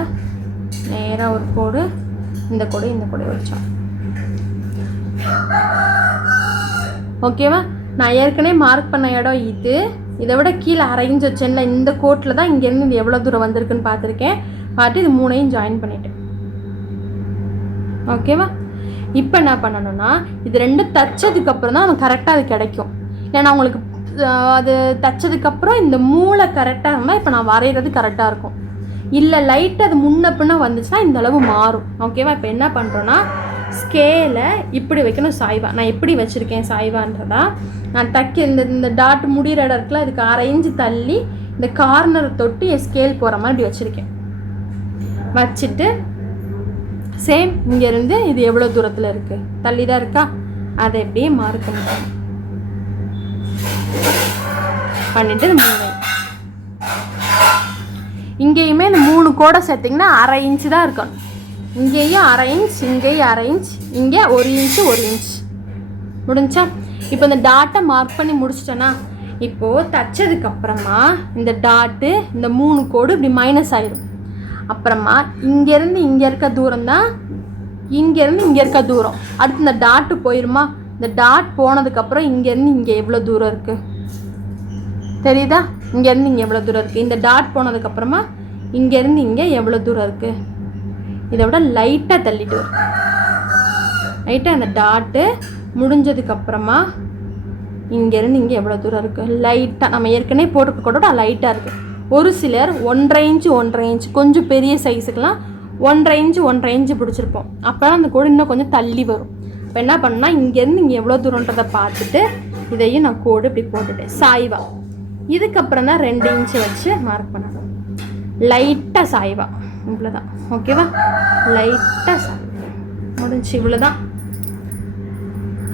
நேராக ஒரு கோடு, இந்த கோடு வச்சோம். ஓகேவா? நான் ஏற்கனவே மார்க் பண்ண இடம் இதை விட கீழே 1/2 இன்ச் வச்சேன்ல, இந்த கோட்டில் தான் இங்கேருந்து இது எவ்வளோ தூரம் வந்திருக்குன்னு பார்த்துருக்கேன். பார்த்து இது 3ஐயும் ஜாயின் பண்ணிட்டேன். ஓகேவா? இப்போ என்ன பண்ணணும்னா இது ரெண்டும் தைச்சதுக்கப்புறம் தான் நமக்கு கரெக்டாக அது கிடைக்கும். ஏன்னா உங்களுக்கு அது தைச்சதுக்கப்புறம் இந்த மூளை கரெக்டாக இருந்தால் இப்போ நான் வரைகிறது கரெக்டாக இருக்கும். இல்லை லைட்டாக அது முன்ன பின்ன வந்துச்சுன்னா இந்த அளவு மாறும். ஓகேவா? இப்போ என்ன பண்ணுறோன்னா ஸ்கேலை இப்படி வைக்கணும் சாய்வா. நான் எப்படி வச்சுருக்கேன் சாய்வான்றதா, நான் இந்த டாட் முடிகிற இடம் இருக்குல்ல, இதுக்கு 1/2 இன்ச்சு தள்ளி இந்த கார்னர் தொட்டு என் ஸ்கேல் போகிற மாதிரி இப்படி வச்சுருக்கேன். வச்சுட்டு சேம் இங்கேருந்து இது எவ்வளோ தூரத்தில் இருக்குது, தள்ளி தான் இருக்கா, அதை எப்படியே மார்க் பண்ணிட்டேன். பண்ணிவிட்டு இந்த 3 இங்கேயுமே இந்த 3 கோடை சேர்த்திங்கன்னா 1/2 இன்ச்சு தான் இருக்கணும். இங்கேயும் 1/2 இன்ச், இங்கேயும் 1/2 இன்ச், இங்கே 1 இன்ச்சு 1 இன்ச் முடிஞ்சா. இப்போ இந்த டாட்டை மார்க் பண்ணி முடிச்சிட்டேன்னா இப்போது தைச்சதுக்கப்புறமா இந்த டாட்டு இந்த 3 கோடு இப்படி மைனஸ் ஆகிடும். அப்புறமா இங்கேருந்து இங்கே இருக்க தூரம் தான் இங்கேருந்து இங்கே இருக்க தூரம். அடுத்து இந்த டாட்டு போயிடுமா, இந்த டாட் போனதுக்கப்புறம் இங்கேருந்து இங்கே எவ்வளோ தூரம் இருக்குது தெரியுதா? இங்கேருந்து இங்கே எவ்வளோ தூரம் இருக்குது. இந்த டாட் போனதுக்கப்புறமா இங்கேருந்து இங்கே எவ்வளோ தூரம் இருக்குது, இதை விட லைட்டாக தள்ளிட்டு வரும். லைட்டாக அந்த டாட்டு முடிஞ்சதுக்கப்புறமா இங்கேருந்து இங்கே எவ்வளோ தூரம் இருக்குது லைட்டாக நம்ம ஏற்கனவே போட்டுக்க கூட லைட்டாக இருக்குது. ஒரு சிலர் 1/2 இன்ச்சு கொஞ்சம் பெரிய சைஸுக்கெலாம் 1/2 இன்ச்சு பிடிச்சிருப்போம். அப்போலாம் அந்த கோடு இன்னும் கொஞ்சம் தள்ளி வரும். இப்போ என்ன பண்ணால் இங்கேருந்து இங்கே எவ்வளோ தூரன்றதை பார்த்துட்டு இதையும் நான் கோடு இப்படி போட்டுட்டேன் சாய்வா. இதுக்கப்புறம் தான் 2 இன்ச்சு வச்சு மார்க் பண்ணணும். லைட்டாக சாய்வா, இவ்வளோதான். ஓகேவா? லைட்டாக சாய்வா முடிஞ்சு, இவ்வளோதான்.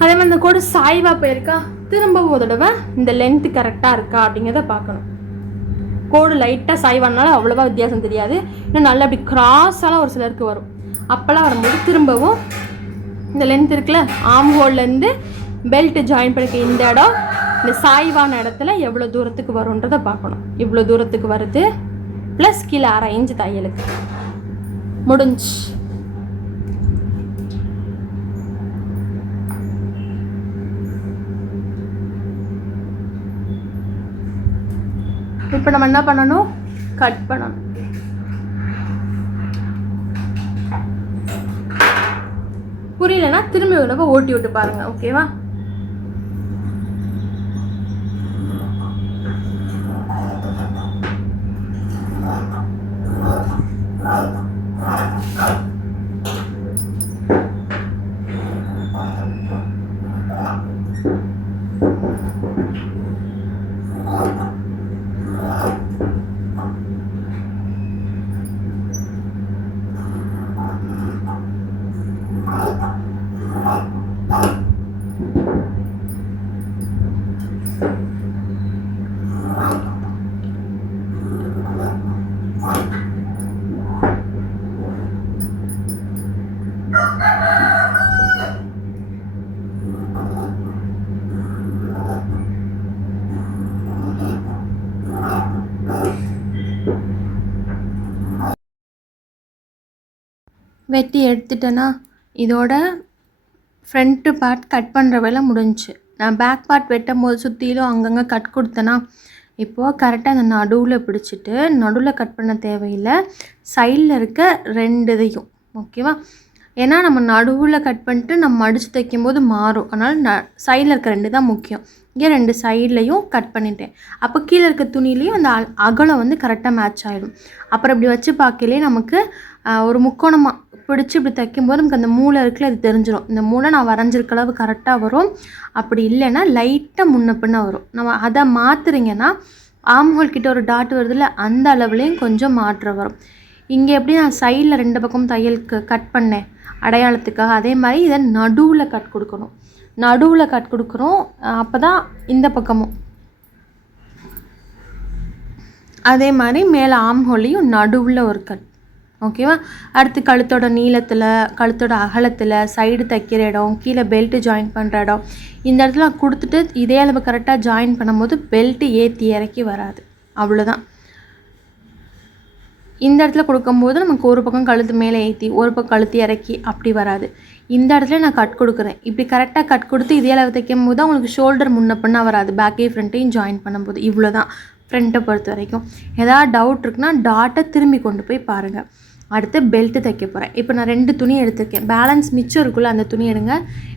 அதே மாதிரி இந்த கோடு சாய்வா போயிருக்கா, திரும்ப ஒரு தடவை இந்த லென்த்து கரெக்டாக இருக்கா அப்படிங்கிறத பார்க்கணும். கோடு லைட்டாக சாய்வானால அவ்வளோவா வித்தியாசம் தெரியாது. இன்னும் நல்லா அப்படி கிராஸாலாம் ஒரு சிலருக்கு வரும். அப்போல்லாம் வரும்போது திரும்பவும் இந்த லென்த் இருக்குல்ல, ஆம் ஹோல்லேருந்து பெல்ட்டு ஜாயின் பண்ணிக்க இந்த இடம் இந்த சாய்வான இடத்துல எவ்வளோ தூரத்துக்கு வரும்ன்றதை பார்க்கணும். இவ்வளோ தூரத்துக்கு வருது ப்ளஸ் கீழே 1/2 இன்ச்சு தையலுக்கு முடிஞ்சு. இப்போ நம்ம என்ன பண்ணணும், கட் பண்ணணும். புரியலன்னா திரும்பி ஒரு தடவை ஓட்டி விட்டு பாருங்க. ஓகேவா? வெட்டி எடுத்துட்டேன்னா இதோட ஃப்ரண்ட்டு பார்ட் கட் பண்ணுற வேலை முடிஞ்சிச்சு. நான் பேக் பார்ட் வெட்டும் போது சுற்றிலும் அங்கங்கே கட் கொடுத்தேன்னா இப்போது கரெக்டாக அந்த நடுவில் பிடிச்சிட்டு, நடுவில் கட் பண்ண தேவையில்லை, சைடில் இருக்க 2 இதையும். ஓகேவா? ஏன்னா நம்ம நடுவில் கட் பண்ணிட்டு நம்ம மடித்து தைக்கும்போது மாறும். அதனால் சைடில் இருக்க 2 தான் முக்கியம். இங்கே 2 சைட்லேயும் கட் பண்ணிட்டேன். அப்போ கீழே இருக்க துணியிலையும் அந்த அகலம் வந்து கரெக்டாக மேட்ச் ஆகிடும். அப்புறம் இப்படி வச்சு பார்க்கலே நமக்கு ஒரு முக்கோணமாக பிடிச்சி இப்படி தைக்கும்போது நமக்கு அந்த மூளை இருக்குல்ல அது தெரிஞ்சிடும். இந்த மூளை நான் வரைஞ்சிருக்க அளவு கரெக்டாக வரும். அப்படி இல்லைன்னா லைட்டாக முன்ன பின்ன வரும். நம்ம அதை மாற்றுறீங்கன்னா ஆம்ஹோல் கிட்ட ஒரு டாட் வருதுல்ல அந்த அளவுலேயும் கொஞ்சம் மாற்றம் வரும். இங்கே எப்படி நான் சைடில் 2 பக்கம் தையலுக்கு கட் பண்ணேன் அடையாளத்துக்காக, அதே மாதிரி இதை நடுவில் கட் கொடுக்கணும். நடுவில் கட் கொடுக்குறோம். அப்போ தான் இந்த பக்கமும் அதே மாதிரி மேலே ஆம்ஹோல்லையும் நடுவில் ஒரு கட். ஓகேவா? அடுத்து கழுத்தோட நீளத்தில், கழுத்தோட அகலத்தில், சைடு தைக்கிற இடம், கீழே பெல்ட்டு ஜாயின் பண்ணுற இடம், இந்த இடத்துல கொடுத்துட்டு இதே அளவு கரெக்டாக ஜாயின் பண்ணும்போது பெல்ட்டு ஏற்றி இறக்கி வராது. அவ்வளோதான். இந்த இடத்துல கொடுக்கும்போது நமக்கு ஒரு பக்கம் கழுத்து மேலே ஏற்றி ஒரு பக்கம் கழுத்து இறக்கி அப்படி வராது. இந்த இடத்துல நான் கட் கொடுக்குறேன். இப்படி கரெக்டாக கட் கொடுத்து இதே அளவு தைக்கும் போது தான் உங்களுக்கு ஷோல்டர் முன்ன பின்னா வராது. பேக்கையும் ஃப்ரண்ட்டையும் ஜாயின் பண்ணும்போது. இவ்வளோ தான் ஃப்ரண்ட்டை பொறுத்த வரைக்கும். ஏதாவது டவுட் இருக்குன்னா டாட்டை திரும்பி கொண்டு போய் பாருங்கள். அடுத்து பெல்ட்டு தைக்க போகிறேன். இப்போ நான் 2 துணி எடுத்துருக்கேன். பேலன்ஸ் மிச்சம் இருக்குல்ல அந்த துணி எடுங்க.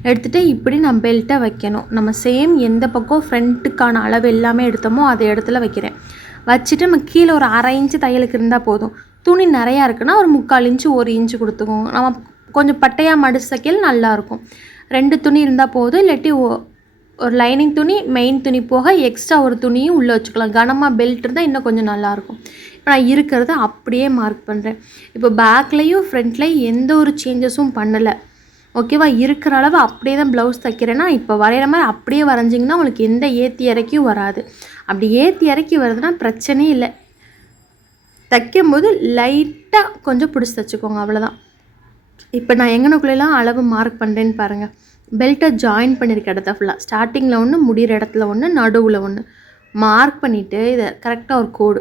எடுத்துகிட்டு இப்படி நான் பெல்ட்டை வைக்கணும். நம்ம சேம் எந்த பக்கம் ஃப்ரண்ட்டுக்கான அளவு எல்லாமே எடுத்தோமோ அதை இடத்துல வைக்கிறேன். வச்சுட்டு நம்ம கீழே ஒரு 1/2 இன்ச்சு தையலுக்கு இருந்தால் போதும். துணி நிறையா இருக்குன்னா ஒரு 3/4 இன்ச்சு 1 இன்ச்சு கொடுத்துக்கோங்க. நம்ம கொஞ்சம் பட்டையாக மடிச்சு தைக்கல நல்லாயிருக்கும். 2 துணி இருந்தால் போதும். இல்லாட்டி ஒரு லைனிங் துணி மெயின் துணி போக எக்ஸ்ட்ரா ஒரு துணியும் உள்ளே வச்சுக்கலாம். கனமாக பெல்ட் இருந்தால் இன்னும் கொஞ்சம் நல்லாயிருக்கும். இப்போ நான் இருக்கிறத அப்படியே மார்க் பண்ணுறேன். இப்போ பேக்லேயும் ஃப்ரண்ட்லேயும் எந்த ஒரு சேஞ்சஸும் பண்ணலை. ஓகேவா? இருக்கிற அளவு அப்படியே தான் ப்ளவுஸ் தைக்கிறேன்னா இப்போ வரைகிற மாதிரி அப்படியே வரைஞ்சிங்கன்னா உங்களுக்கு எந்த ஏற்றி இறக்கியும் வராது. அப்படி ஏற்றி இறக்கி வருதுன்னா பிரச்சனையே இல்லை. தைக்கும்போது லைட்டாக கொஞ்சம் பிடிச்சி தைச்சிக்கோங்க. அவ்வளோதான். இப்போ நான் எங்கனக்குள்ளெல்லாம் அளவு மார்க் பண்ணுறேன்னு பாருங்கள். பெல்ட்டை ஜாயின் பண்ணியிருக்க இடத்த ஃபுல்லாக ஸ்டார்டிங்கில் ஒன்று, முடிகிற இடத்துல ஒன்று, நடுவில் ஒன்று மார்க் பண்ணிவிட்டு இதை கரெக்டாக ஒரு கோடு,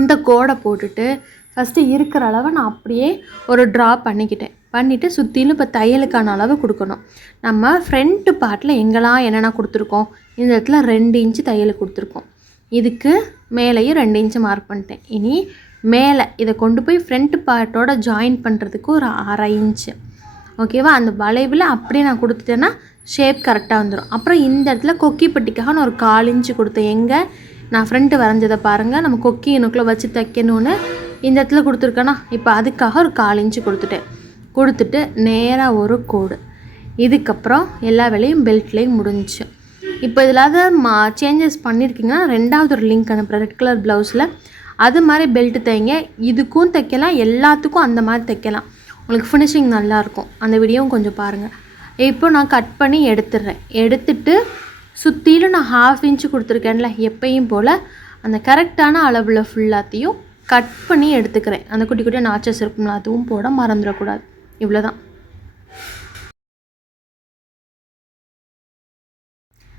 இந்த கோடை போட்டுட்டு ஃபஸ்ட்டு இருக்கிற அளவை நான் அப்படியே ஒரு ட்ரா பண்ணிவிட்டு சுற்றிலும் இப்போ தையலுக்கான அளவு கொடுக்கணும். நம்ம ஃப்ரண்ட்டு பார்ட்டில் எங்கெல்லாம் என்னென்ன கொடுத்துருக்கோம், இந்த இடத்துல 2 இன்ச்சு தையலுக்கு கொடுத்துருக்கோம். இதுக்கு மேலேயும் 2 இன்ச்சு மார்க் பண்ணிட்டேன். இனி மேலே இதை கொண்டு போய் ஃப்ரண்ட் பார்ட்டோட ஜாயின் பண்ணுறதுக்கு ஒரு 1/2 இன்ச்சு. ஓகேவா? அந்த வளைவில் அப்படியே நான் கொடுத்துட்டேன்னா ஷேப் கரெக்டாக வந்துடும். அப்புறம் இந்த இடத்துல கொக்கி பட்டிக்காக நான் ஒரு 1/4 இன்ச்சு கொடுத்தேன். எங்கே நான் ஃப்ரண்ட்டு வரைஞ்சதை பாருங்கள். நம்ம கொக்கி எனக்குள்ளே வச்சு தைக்கணும்னு இந்த இடத்துல கொடுத்துருக்கேன்னா இப்போ அதுக்காக ஒரு 1/4 இன்ச்சு கொடுத்துட்டு நேராக ஒரு கோடு. இதுக்கப்புறம் எல்லா வேலையும் பெல்ட்லேயும் முடிஞ்சிச்சு. இப்போ இதில் சேஞ்சஸ் பண்ணியிருக்கீங்கன்னா 2வது ஒரு லிங்க் அனுப்புகிறேன் ரெட் கலர் ப்ளவுஸில். அது மாதிரி பெல்ட்டு தைங்க. இதுக்கும் தைக்கலாம், எல்லாத்துக்கும் அந்த மாதிரி தைக்கலாம். உங்களுக்கு ஃபினிஷிங் நல்லாயிருக்கும். அந்த வீடியோவும் கொஞ்சம் பாருங்கள். இப்போ நான் கட் பண்ணி எடுத்துட்டு சுற்றிலும் நான் 1/2 இன்ச்சு கொடுத்துருக்கேன்ல எப்பயும் போல் அந்த கரெக்டான அளவில் ஃபுல்லாத்தையும் கட் பண்ணி எடுத்துக்கிறேன். அந்த குட்டி குட்டியாக நாச்சஸ் இருக்கும்ல அதுவும் போட மறந்துடக்கூடாது. இவ்வளோதான்.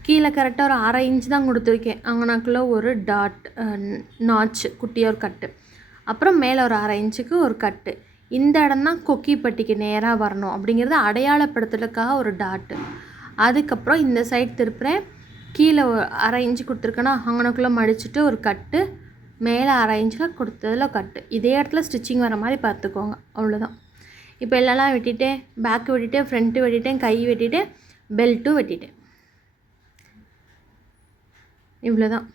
கீழே கரெக்டாக ஒரு 1/2 இன்ச்சு தான் கொடுத்துருக்கேன். அங்கனாக்குள்ளே ஒரு டாட் நாச்சு குட்டியாக ஒரு கட்டு, அப்புறம் மேலே ஒரு 1/2 இன்ச்சுக்கு ஒரு கட்டு. இந்த இடம் தான் கொக்கி பட்டிக்கு நேராக வரணும் அப்படிங்கிறது அடையாளப்படுத்துறதுக்காக ஒரு டாட்டு. அதுக்கப்புறம் இந்த சைட் திருப்புறேன். கீழே ஒரு 1/2 இன்ச்சு கொடுத்துருக்கேன்னா அங்கனக்குள்ளே மடிச்சுட்டு ஒரு கட்டு, மேலே 1/2 இன்ச்சில் கொடுத்ததில் கட்டு. இதே இடத்துல ஸ்டிச்சிங் வர மாதிரி பார்த்துக்கோங்க. அவ்வளோதான். இப்போ எல்லாம் வெட்டிட்டேன். பேக்கு வெட்டிட்டேன், ஃப்ரண்ட்டு வெட்டிட்டேன், கை வெட்டிட்டேன், பெல்ட்டும் வெட்டிட்டேன். இவ்வளோதான்.